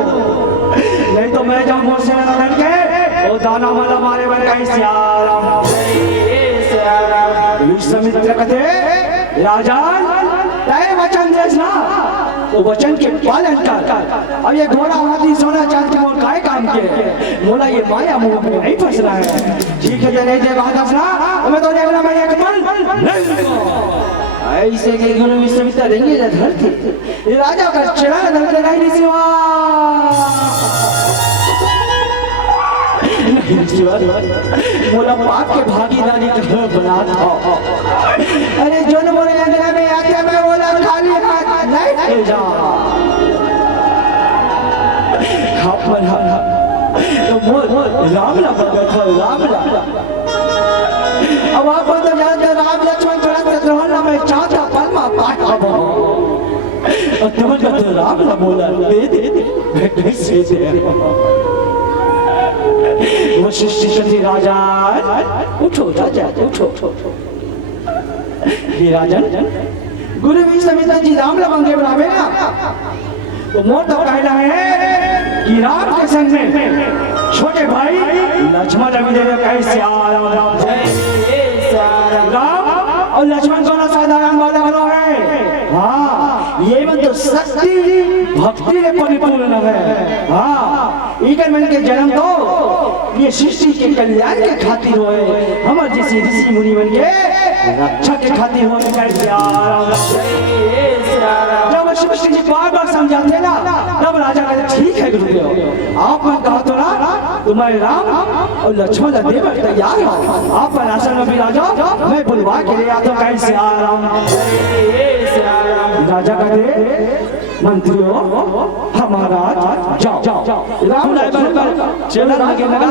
नहीं तो मैं जाऊं मोर से लड़ के वो दाना वाला मारे बन गई सियाराम। विश्वामित्र कहते राजा तय वचन देना वो वचन के पालन कर। अब ये घोड़ा हाथी सोना चांदी मोर काय काम के मोला ये माया मोह में नहीं फंसना है। ठीक है नहीं दे बात हंसना मैं तो देखना मैं एक पल ऐसे के गुरु विश्वामित्र देंगे धरती ये राजा का चढ़ा धरते नहीं सिवा मोला पाप के भागीदारी का बना था। अरे जो न मोरे अंदर में आते मैं बोला खाली हाथ नहीं जा तो रामला भगत था रामला। अब आप तो जानते राम लक्ष्मण भरत शत्रुघ्न में चाहता परमा पाठ अब और तुम कहते राम राम ना बोला दे से दे वशिष्ठ जी राजा उठो राजा उठो हे राजन गुरु विश्वामित्र जी राम लवंगे बुलावे ना तो मोर तो कहना है कि राम के संग में छोटे भाई लक्ष्मण भी दे कैसे राम राम और लक्ष्मण को ना साधारण वाला बनो है हाँ ये मन तो शक्ति भक्ति में परिपूर्ण है हाँ इकर मन के जन्म तो ये सृष्टि के कल्याण के खातिर होए हमारे जैसे ऋषि मुनि बन के रक्षा के खातिर होए कैसे जब सृष्टि जी बार समझाते ना तब राजा कहते ठीक है गुरुदेव आप मैं कहा तो ना तुम्हारे राम और लक्ष्मण देव तैयार हो आप पर आसन में भी राजा मैं बुलवा के ले आता कैसे राजा कहते मंत्रियों हमारा जाओ राम चला लगे लगा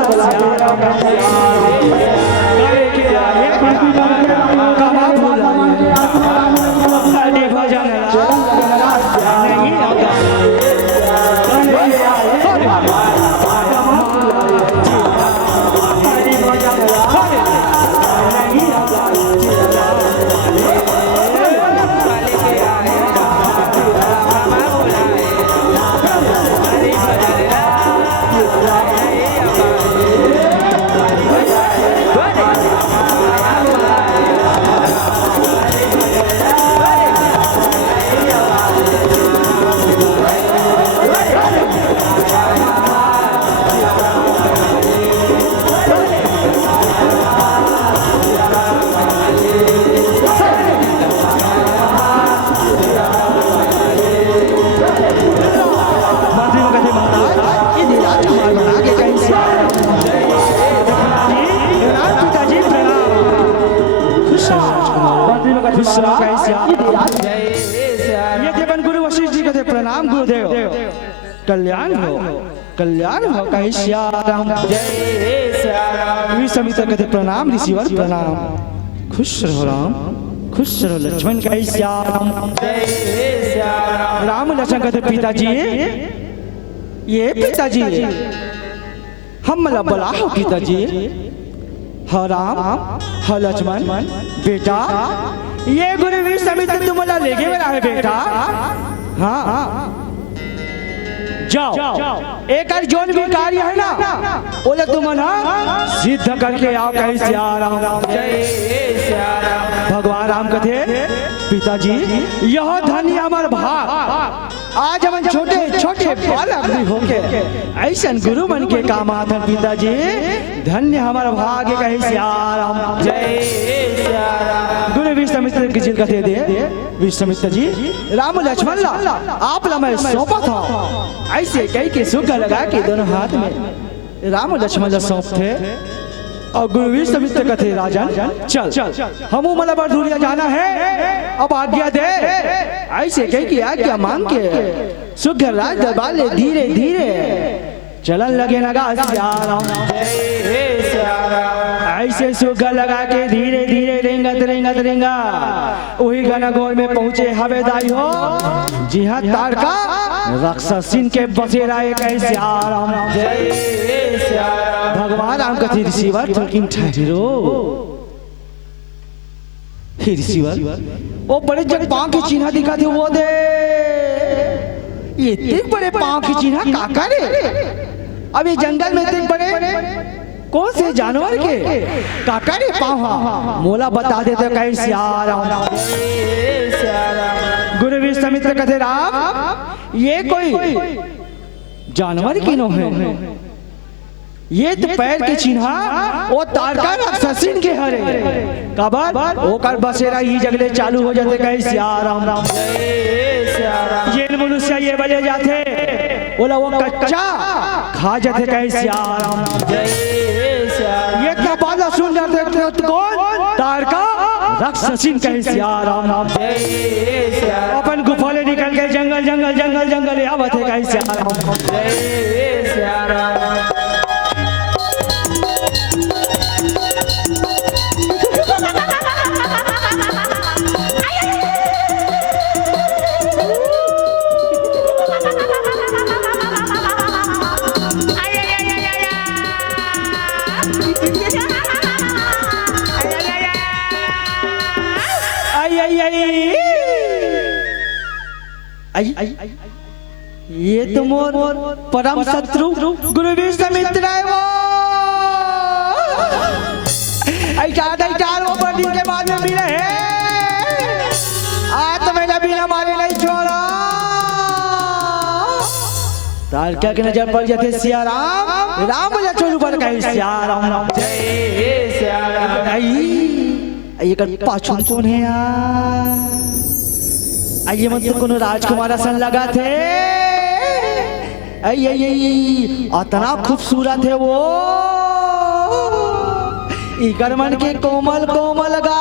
ये देवन गुरु वशिष्ठ जी कहते प्रणाम गुरुदेव कल्याण हो कहीं श्याम विश्वामित्र कहते प्रणाम ऋषिवर प्रणाम खुश रहो राम खुश रहो लक्ष्मण कहीं श्याम राम लक्ष्मण कहते पिताजी ये पिताजी हम बला हो पिताजी हाँ राम हाँ लक्ष्मण बेटा ये गुरु विश्वामित्र तुम्हारा लेके बना है बेटा हाँ जाओ एक जोन भी कार्य है ना बोले तुम्हारा सिद्ध करके आओ कहीं भगवान राम कथे पिताजी यह धन्य हमार भाग आज हम छोटे छोटे बालक भी होके ऐसा गुरु बन के काम आता पिताजी धन्य हमारा भाग्य कहीं गुरु विश्वामित्र की जिल कथे दे विश्वामित्र जी राम लक्ष्मण ला आप ला मैं सौंपा था ऐसे कई के सुग्गा लगा के दोनों हाथ में राम लक्ष्मण ला सौंप थे और गुरु विश्वामित्र कथे राजन चल हम मला बार दूरिया जाना है अब आज्ञा दे ऐसे कई की आज्ञा मांग के सुघर राज दरबार ले धीरे धीरे चलन लगे लगा ऐसे सुघर लगा के धीरे धीरे रेंगा वही घनघोर में पहुंचे हवेदारी हो जी हाँ तारका राक्षसिन के बसेरा कैसे आराम भगवान राम कथी रिसीवर थकिन ठहरो हे रिसीवर वो बड़े जग पांव के चिन्ह दिखा थे वो दे ये इतने बड़े पांव के चिन्ह काका रे अब ये जंगल में इतने बड़े कौन से जानवर के काका रे पांव मोला बता दे तो कैसे आराम गुरु विश्वामित्र कथे राम ये कोई जानवर की नो है ये तो पैर के चिन्ह वो तारका राक्षसिन के हरे कबर ओकर बसेरा ही जगले चालू हो जाते कैसे राम राम ये मनुष्य ये बजे जाते बोला वो कच्चा खा जाते कैसे राम ये क्या बात सुन जाते कौन तारका राक्षसिन कैसे राम राम अपन गुफा ले निकल के जंगल जंगल जंगल जंगल आवत है कैसे राम ये तो मोर परम शत्रु गुरु विश्वामित्र है वो। चार वो बड़ी के बाद में मिले हैं। आज तो मैंने बिना मारे नहीं छोड़ा। तार क्या के नजर पड़ जाते सिया राम राम मुझे छोड़ू पर कहीं सिया राम जय सिया राम। ये कर पाछुन कौन है यार? आइए मत तो कोनो राजकुमार सन लगा थे। इतना खूबसूरत है वो। इकर मन के कोमल कोमल गाल,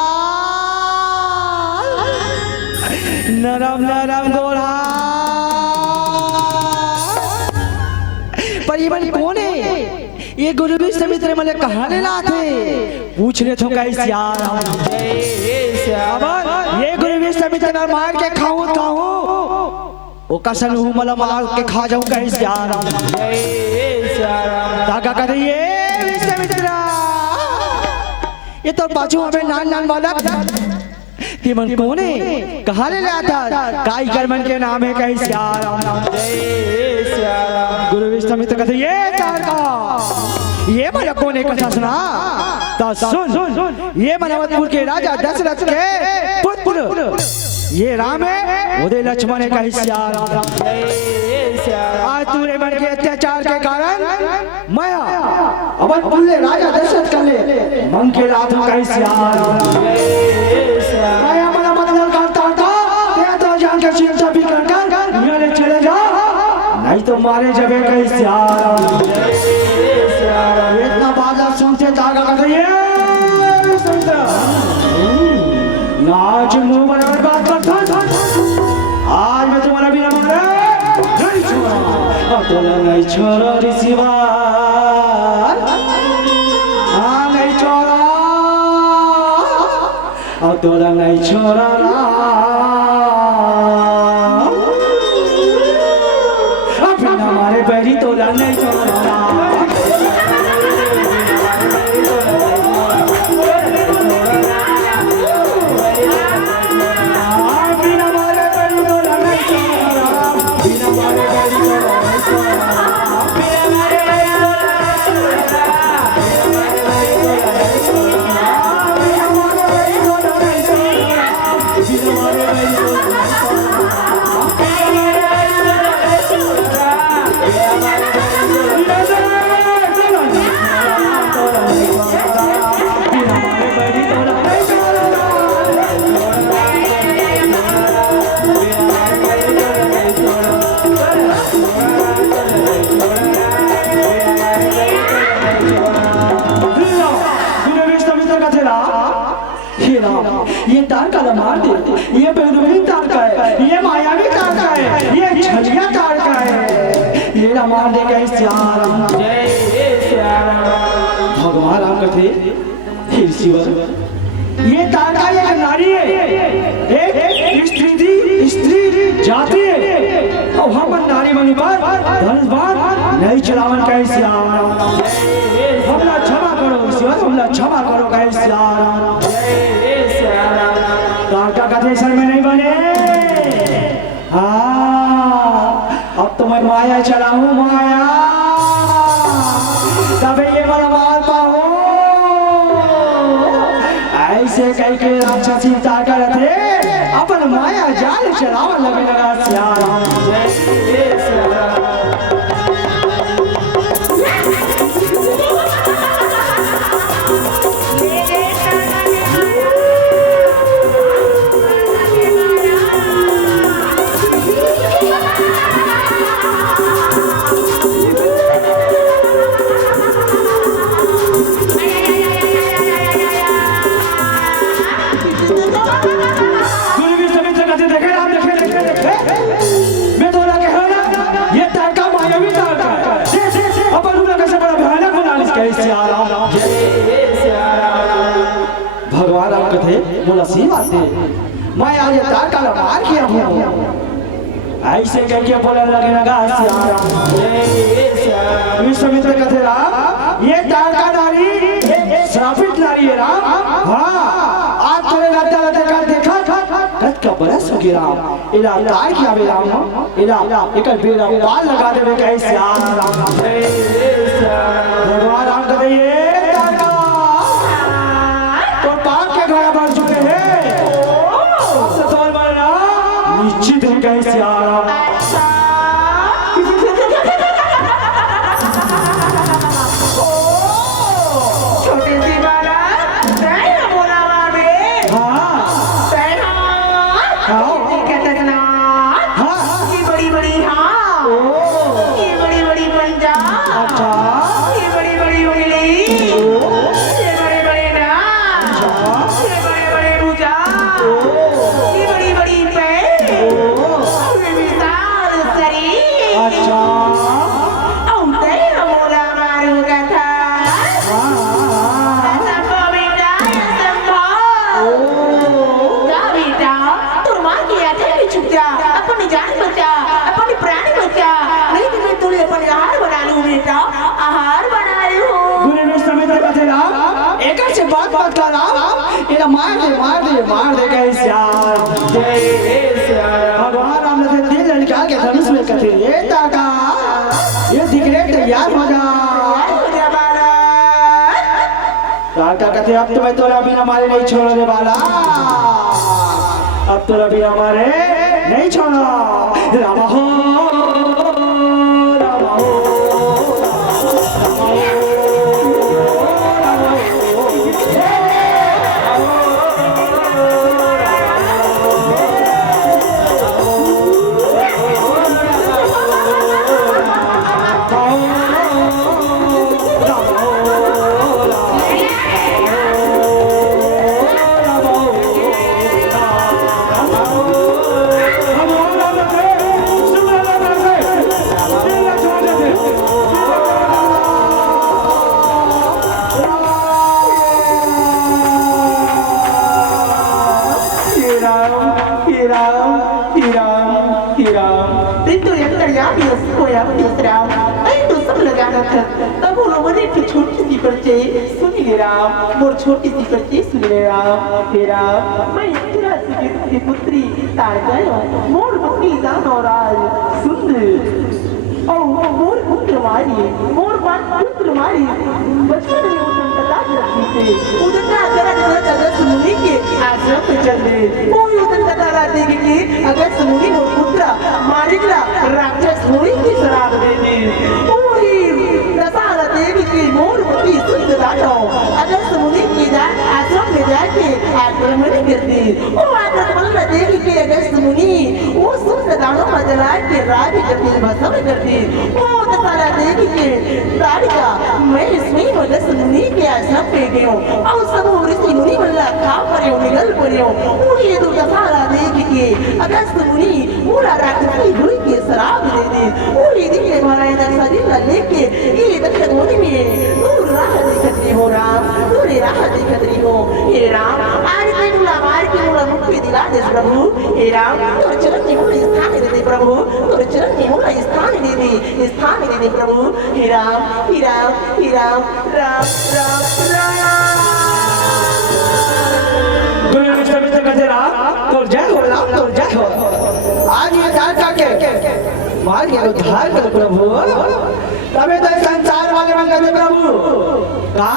नरम नरम गोरा। पर ये मन कौन है? ये गुरु विश्वामित्र मले कहाँ ले लाते? पूछ ले तो कैसे यार? ये गुरु विश्वामित्र मार के खाऊं वो कसम हूँ मला मार के खा जाऊं कैसे यार? ताका कर ये विश्वामित्र, ये तो बाजू हमें नान वाला कि मन कौन है? कहाँ ले लाता? काई कर मन के नाम है कैसे यार? गुरु विश्वामित्र कहते ये तार का ये मेरा कौन है कथा सुना? तो सुन ये मनवतपुर के राजा दशरथ के पुत्र ये राम है, उदय लक्ष्मण है कैसे यार? आज तूने मन के अत्याचार के कारण माया अब तुल्ले राजा दशरथ कर ले मन के रात में कैसे यार? माया मना मतलब करता था तो जान के चिंता भी कर मेरे चले जा नहीं तो मारे जबे कैसे यार? इतना बाजा सुनते तागा कर ये नाच मुंह बराबर बात करता। आज मैं तुम्हारा बिना मारे नहीं छोड़ा। तो नहीं छोड़ा ऋषिवार, हाँ नहीं छोड़ा। तो नहीं छोड़ा बिना मारे बैरी तो नहीं छोड़ा। ये तार का मार दे, ये बेदुनी तार का है, ये मायावी तार का है, ये छलिया तार का है, ये मार दे कैसे यार? भगवान राम कथे हे शिवर, ये तार का एक नारी है, एक स्त्री जाति है, और हम नारी बनी पर धनुष नहीं चलावन कैसे यार? हमला क्षमा करो शिवर, हमला क्षमा करो कैसे यार? तारका कथे सर में नहीं बने। हाँ अब तो मैं माया चलाऊं माया, तबे ये वाला मार पाओ। ऐसे कह के राक्षसी तारका रथे अपन माया जाल चलावा लगे लगा सियाराम। भगवान राम कथे बोला सी बात है, मैं आज तार का मार किया हूँ। ऐसे कह के बोलने लगे लगा विश्वामित्र कथे राम ये तार का नारी श्रापित नारी है राम। हाँ आज तूने देखा का बरस हो गया इला काय क्या बेराम इला एक बेरा पाल लगा देवे कैसे यार भगवान राम कर ये तारा तो पाप के घड़ा भर चुके हैं सबसे तौर मारना निश्चित है कैसे यार छोटे सी बाला तैना बोला मारे तैना कहतना ये बड़ी बड़ी हाँ ये बड़ी बड़ी पंजा ये बड़ी बड़ी उंगली ये बड़े बड़े नाक ये बड़े बड़े भुजा ये बड़ी बड़ी पैर ये विशाल शरीर और तैना बोला मारू कथा अपनी जान बचा अपनी प्राण बचा नहीं तो मैं तुझे अपने आहार बना लूं बेटा आहार बना लूं गुरु ने समय तक तेरा एक से बात करा इला मार दे कैसे यार भगवान राम ने दिल निकाल के धनुष में कथे ये ताका ये दिखरे तैयार हो जा ताका कथे अब तो मैं तोरा बिना मारे नहीं छोड़ने वाला अब तोरा बिना मारे नहीं छोड़ा रामा हो तब उन्होंने एक छोटी सी पर्चे सुन ले राम मोर छोटी सी पर्चे सुन ले राम हे राम मैं इंदिरा की पुत्री तार गयो मोर पुत्री जानो राज सुंदर ओ मोर पुत्र मारी बचपन में उन तक रखी थी उधर का अगर सुमुनी के आश्रम पे चल गए कोई उधर तक देगी कि अगर सुमुनी मोर पुत्र मारिकला राक्षस होई की शराब देगी देवी की मोर होती सुध लाटो अगर सुमुनी की जाए आश्रम में जाके आक्रमण करती वो आक्रमण देवी की अगर सुमुनी वो सुध दानों में जला के राज करती भस्म करती वो दसारा देवी के राधिका मैं इसमें मतलब सुमुनी के आश्रम पे गई हूँ और सब ऋषि मुनि मल्ला खा पड़े हो निगल पड़े हो वो ये तो दसारा देवी के अगर सुमुनी पूरा राक्षसी हुई के शराब दे दे वो ये दिन हमारा इधर शरीर लेके ये दक्षिण मोदी में दूर राह दिखती हो राम दूरी राह दिखती हो हे राम आज तेनुला मार के मुला मुक्ति दिला दे प्रभु हे राम तोर चरण में मुला स्थान दे दे प्रभु तोर चरण में मुला स्थान दे दे प्रभु हे राम राम गुरु ने समय तक तेरा तो जय हो राम तो जय हो आज ये दान के मार के उद्धार कर प्रभु तबे तो संसार वाले मंगल प्रभु का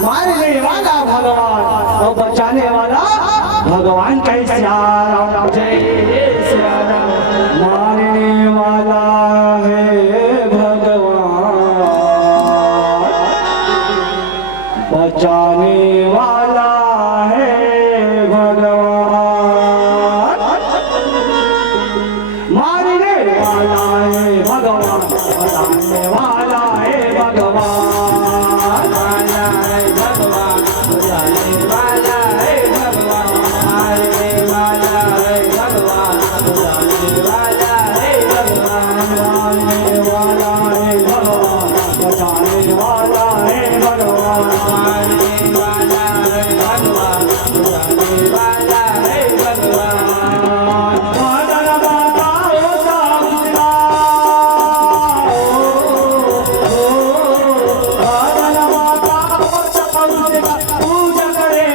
मारने वाला भगवान और बचाने वाला भगवान कैसे राम जय श्री राम मारने वाला है भगवान बचाने वाला है भगवान मारने वाला है भगवान बचाने वाला है भगवान पूजा करे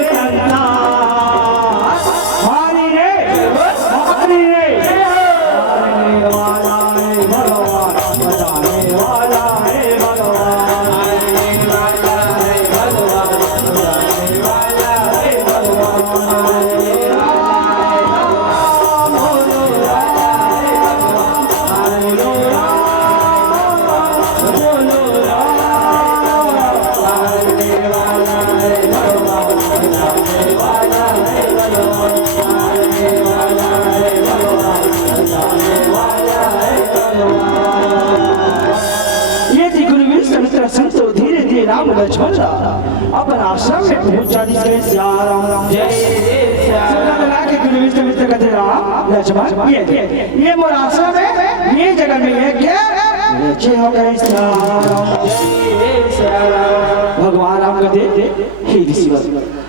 राम लक्ष्मण अपन आश्रम में पहुंचा दिए सियाराम जय के गुरु मित्र कहते राम लक्ष्मण ये मोर आश्रम है ये जगह में है क्या अच्छे हो गए सियाराम भगवान राम कहते हे ऋषिवर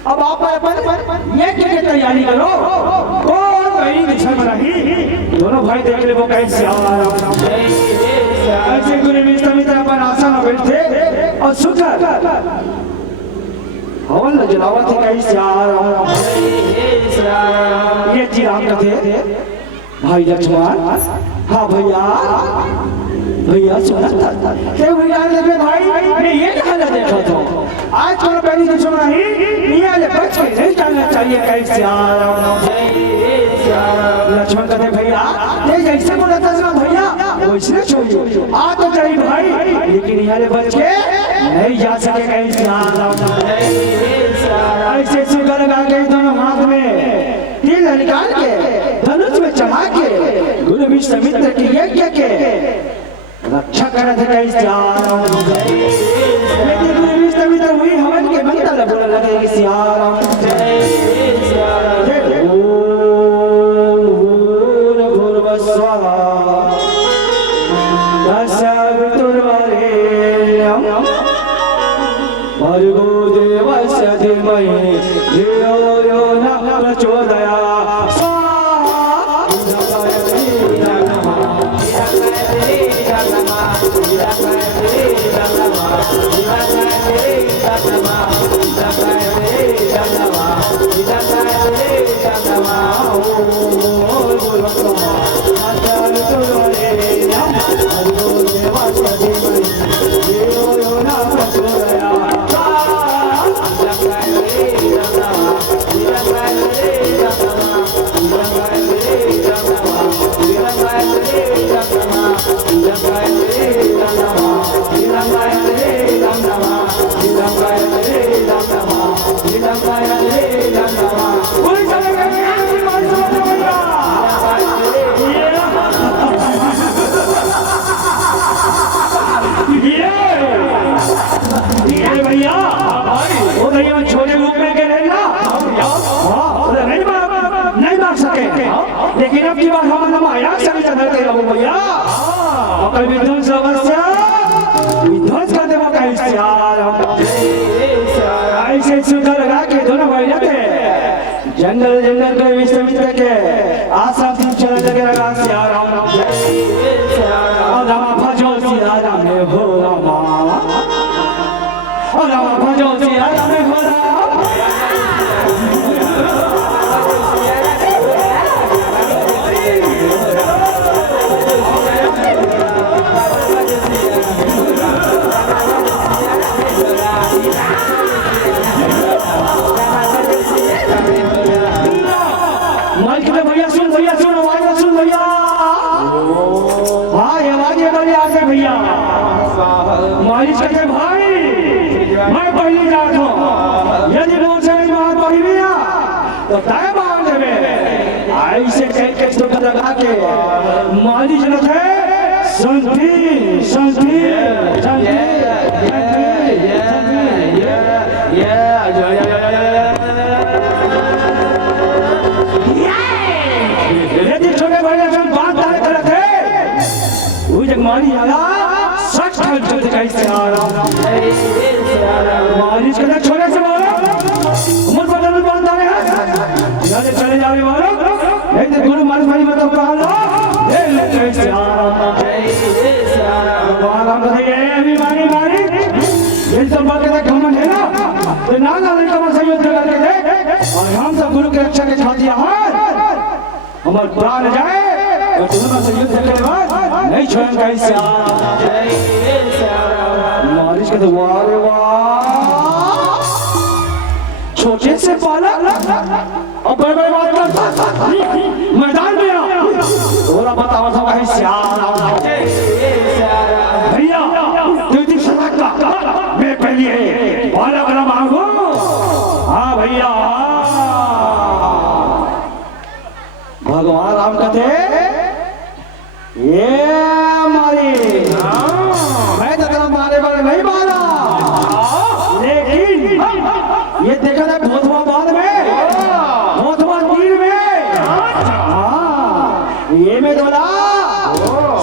अब आप अपन ये क्या तैयारी करो कौन मेरी दुश्मन नहीं दोनों भाई देख ले वो कहे सियाराम ऐसे गुरु मित्र अपन आसन में बैठे और सुकर हवन जलावत है कहीं सियाराम ये जी राम कहते भाई लक्ष्मण हाँ भैया भैया सुना क्या भैया लगे भाई मैं ये कहना देखा था आज कौन पहली दुश्मन नहीं ये बच के नहीं चलना चाहिए कहीं सियाराम लक्ष्मण कहते भैया ये जैसे बोला था ना भैया वैसे छोड़िए आ तो चाहिए भाई लेकिन यहाँ बच के नहीं जा सके कहीं सियाराम ऐसे सुगर लगा के दोनों हाथ में तीर निकाल के धनुष में चढ़ा के गुरु विश्वामित्र की यज्ञ के रक्षा कर थे कहीं सियाराम लेकिन गुरु विश्वामित्र हुई हवन के मंत्र बोलने लगे सियाराम भर्गो देवस्य धीमहि धियो यो न प्रचोदयात् छोटे रूप में के रहना नहीं मार सके लेकिन अब की बात हमारा माया सभी चढ़ते रहो भैया और विध्वंस अवश्य विध्वंस कर देवो कहीं सियाराम ऐसे सुंदर लगा के दोनों भाई जाते जंगल जंगल के विश्वामित्र के आश्रम से चला लगे लगा सियाराम और रामा भजो सियाराम ने हो रामा और रामा भजो सियाराम ने हो रामा भैया सुन आवाज सुन भैया हाँ आवाज वाली आ जाए भैया मालिश करते भाई मैं पहले जाता हूँ यदि रोज से बात पड़ी भैया तो तय बांध देवे ऐसे कह के सुख लगा के मालिश न थे संधि संधि मालिश आला सच चलते कहीं सियाराम मालिश करना छोड़े से बोलो उम्र बदल बात आ रहे हैं याद चले जा रहे वालों नहीं तो गुरु मालिश भाई मतलब कहा लो ये ले कहीं सियाराम भगवान कहते हैं अभी मारी मारी ये सब बात कहते घमंड है ना तो ना कमर से युद्ध करके दे और हम सब गुरु के रक्षा के छाती हमारे प्राण जाए और दोनों से युद्ध करने बाद नहीं छोड़ें कहीं सियाराम मालिश के तो वारे वाह छोटे से पाला अब बड़े बात करता मैदान में आ थोड़ा बतावा था कहीं श्याम भैया तुझी सड़क का मैं पहले वाला वाला मांगो हाँ भैया भगवान राम कहते ये मारी मैं तो तेरा मारे वाले नहीं मारा लेकिन ये देखा था भोथवा बांध में भोथवा तीर में ये में बोला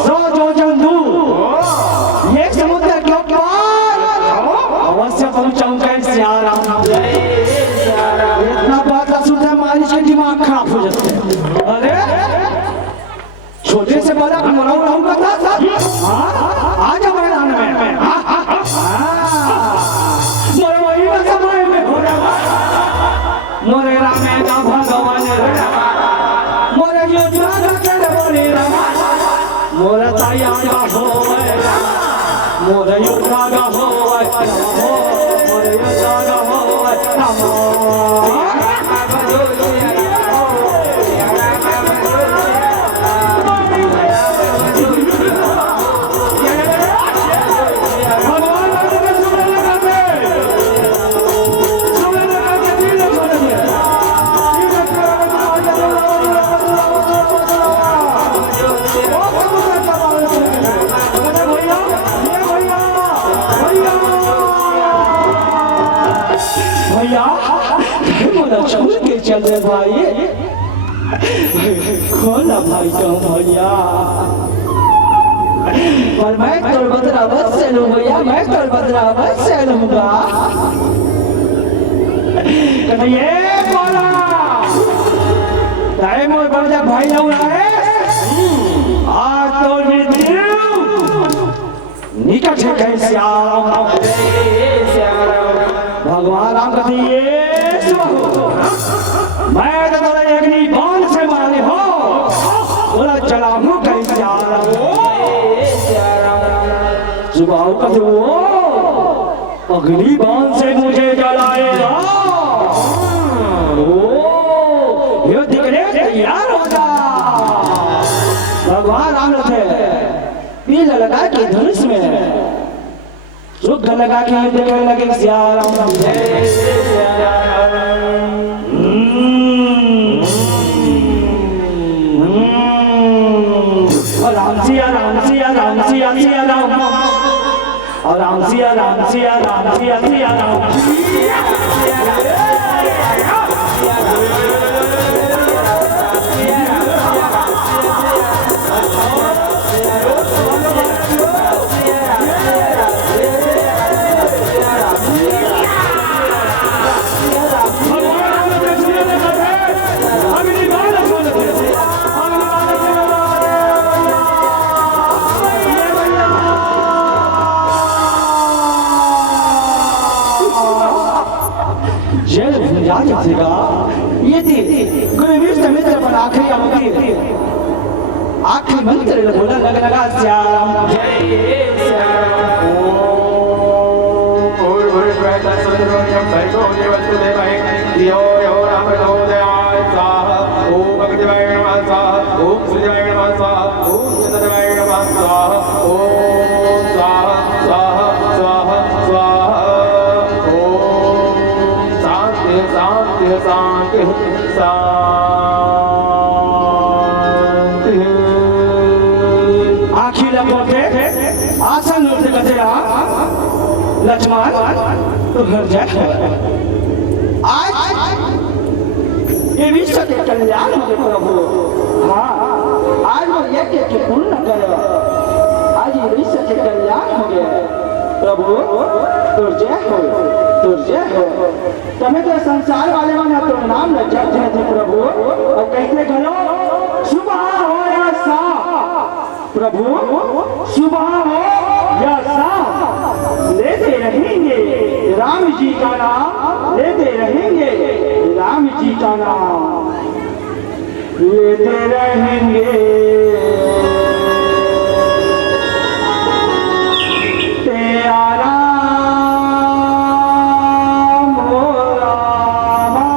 100 जोजन दूर ये समुद्र के ऊपर अवश्य पहुंचाऊंगा सियाराम इतना बात का सुनते मालिश के दिमाग खराब हो जाते अरे छोटे से बड़ा मराऊ रहूं का था आज मैदान में मरवई का समय में हो रहा मोरे रामे का भगवान मोरे योजना का केड़ बोले मोरे ताया का हो मोरे योजना का हो मोरे योजना का हो छोड़ के चल रहे भाई खोला भाई कम भैया पर मैं तो बदला बस से लूँ भैया मैं तो बदला बस से लूँगा ये बोला टाइम और बढ़ जा भाई लग रहा है आज तो निकट है कैसे भगवान राम कहते ये मैं तो तेरा अग्नि बाण से मारे हो बोला चला हूँ कैसे आ रहा हूँ सुबह कहते वो अग्नि बाण से मुझे जलाएगा ये दिखने तैयार हो जा भगवान राम थे पीला लगा के धनुष में रुख लगा के देखने लगे सियाराम राम सिया राम सिया राम सिया सिया राम और राम सिया राम सिया राम सिया सिया राम आखिरी मंत्र बोला लगा श्याम आसन से कचरा लक्ष्मण तो घर जाए आज ये विश्व के कल्याण हो प्रभु हाँ आज वो यज्ञ के पूर्ण करो आज ये विश्व के कल्याण हो गए प्रभु तुझे हो तुम्हें तो संसार वाले मन तो नाम लज्जा थे प्रभु और कहते करो सुबह हो या शाम प्रभु सुबह हो या शाम लेते रहेंगे राम जी का नाम लेते रहेंगे राम जी का नाम लेते रहेंगे तेरा राम हो रामा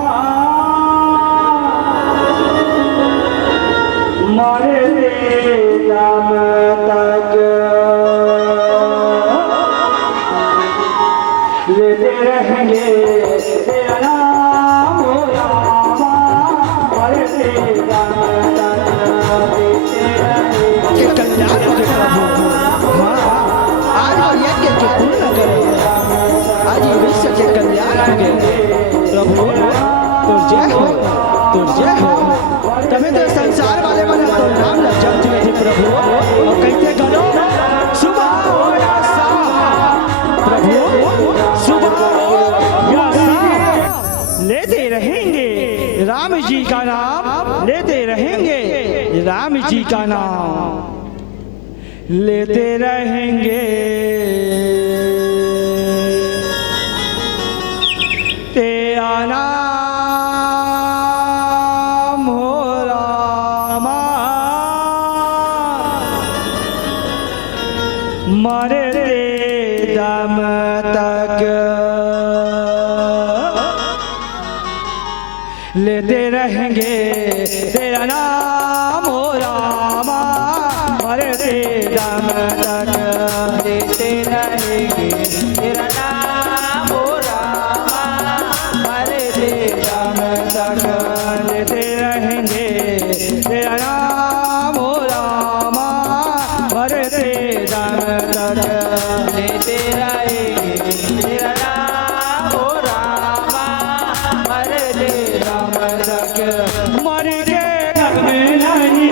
जय हो तो जय हो तभी तो संसार वाले मन तो नाम लग जाते थे प्रभु और कहते करो सुबह हो या शाम प्रभु सुबह हो या शाम लेते रहेंगे राम जी का नाम लेते रहेंगे राम जी का नाम लेते रहेंगे तेरा नाम हो रामा मरते दम तक लेते रहेंगे तेरा नाम हो रामा मरते दम तक लेते रहेंगे तेरा नाम हो रामा मरते दम तक लेते रहेंगे तेरा नाम हो रामा मरते दम तक लेते रहेंगे तेरा नाम हो रामा मरते दम तक मर के घर में नहीं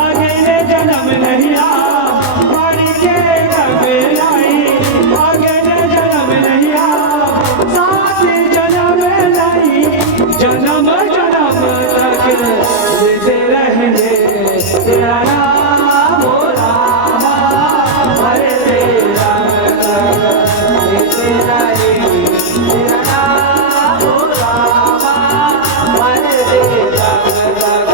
अगले जन्म नहीं आ मर के घर में नहीं अगले जन्म नहीं आ साथ जन्म नहीं जन्म जन्म तक लेते रहेंगे तेरा नाम हो रामा मरते दम तक लेते रहेंगे तेरा नाम हो रामा मरते दम तक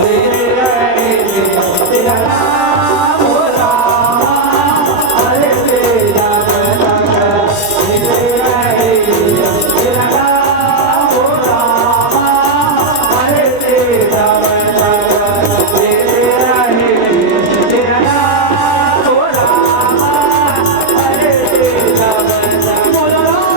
लेते रहेंगे तेरा नाम हो रामा मरते दम तक लेते रहेंगे तेरा नाम हो रामा मरते दम तक लेते रहेंगे तेरा नाम हो रामा मरते दम तक बोलो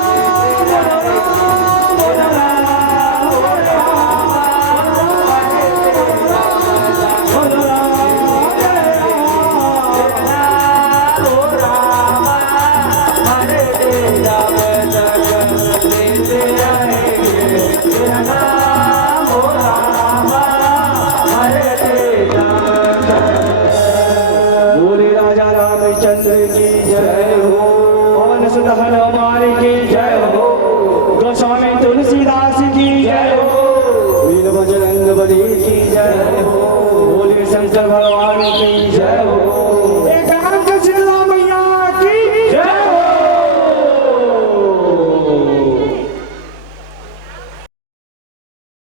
बोले राजा रामचंद्र की जय हो पवन सुत हनुमान की जय हो गोस्वामी तुलसीदास की जय हो वीर बजरंग बली की जय हो बोले शंकर भगवान की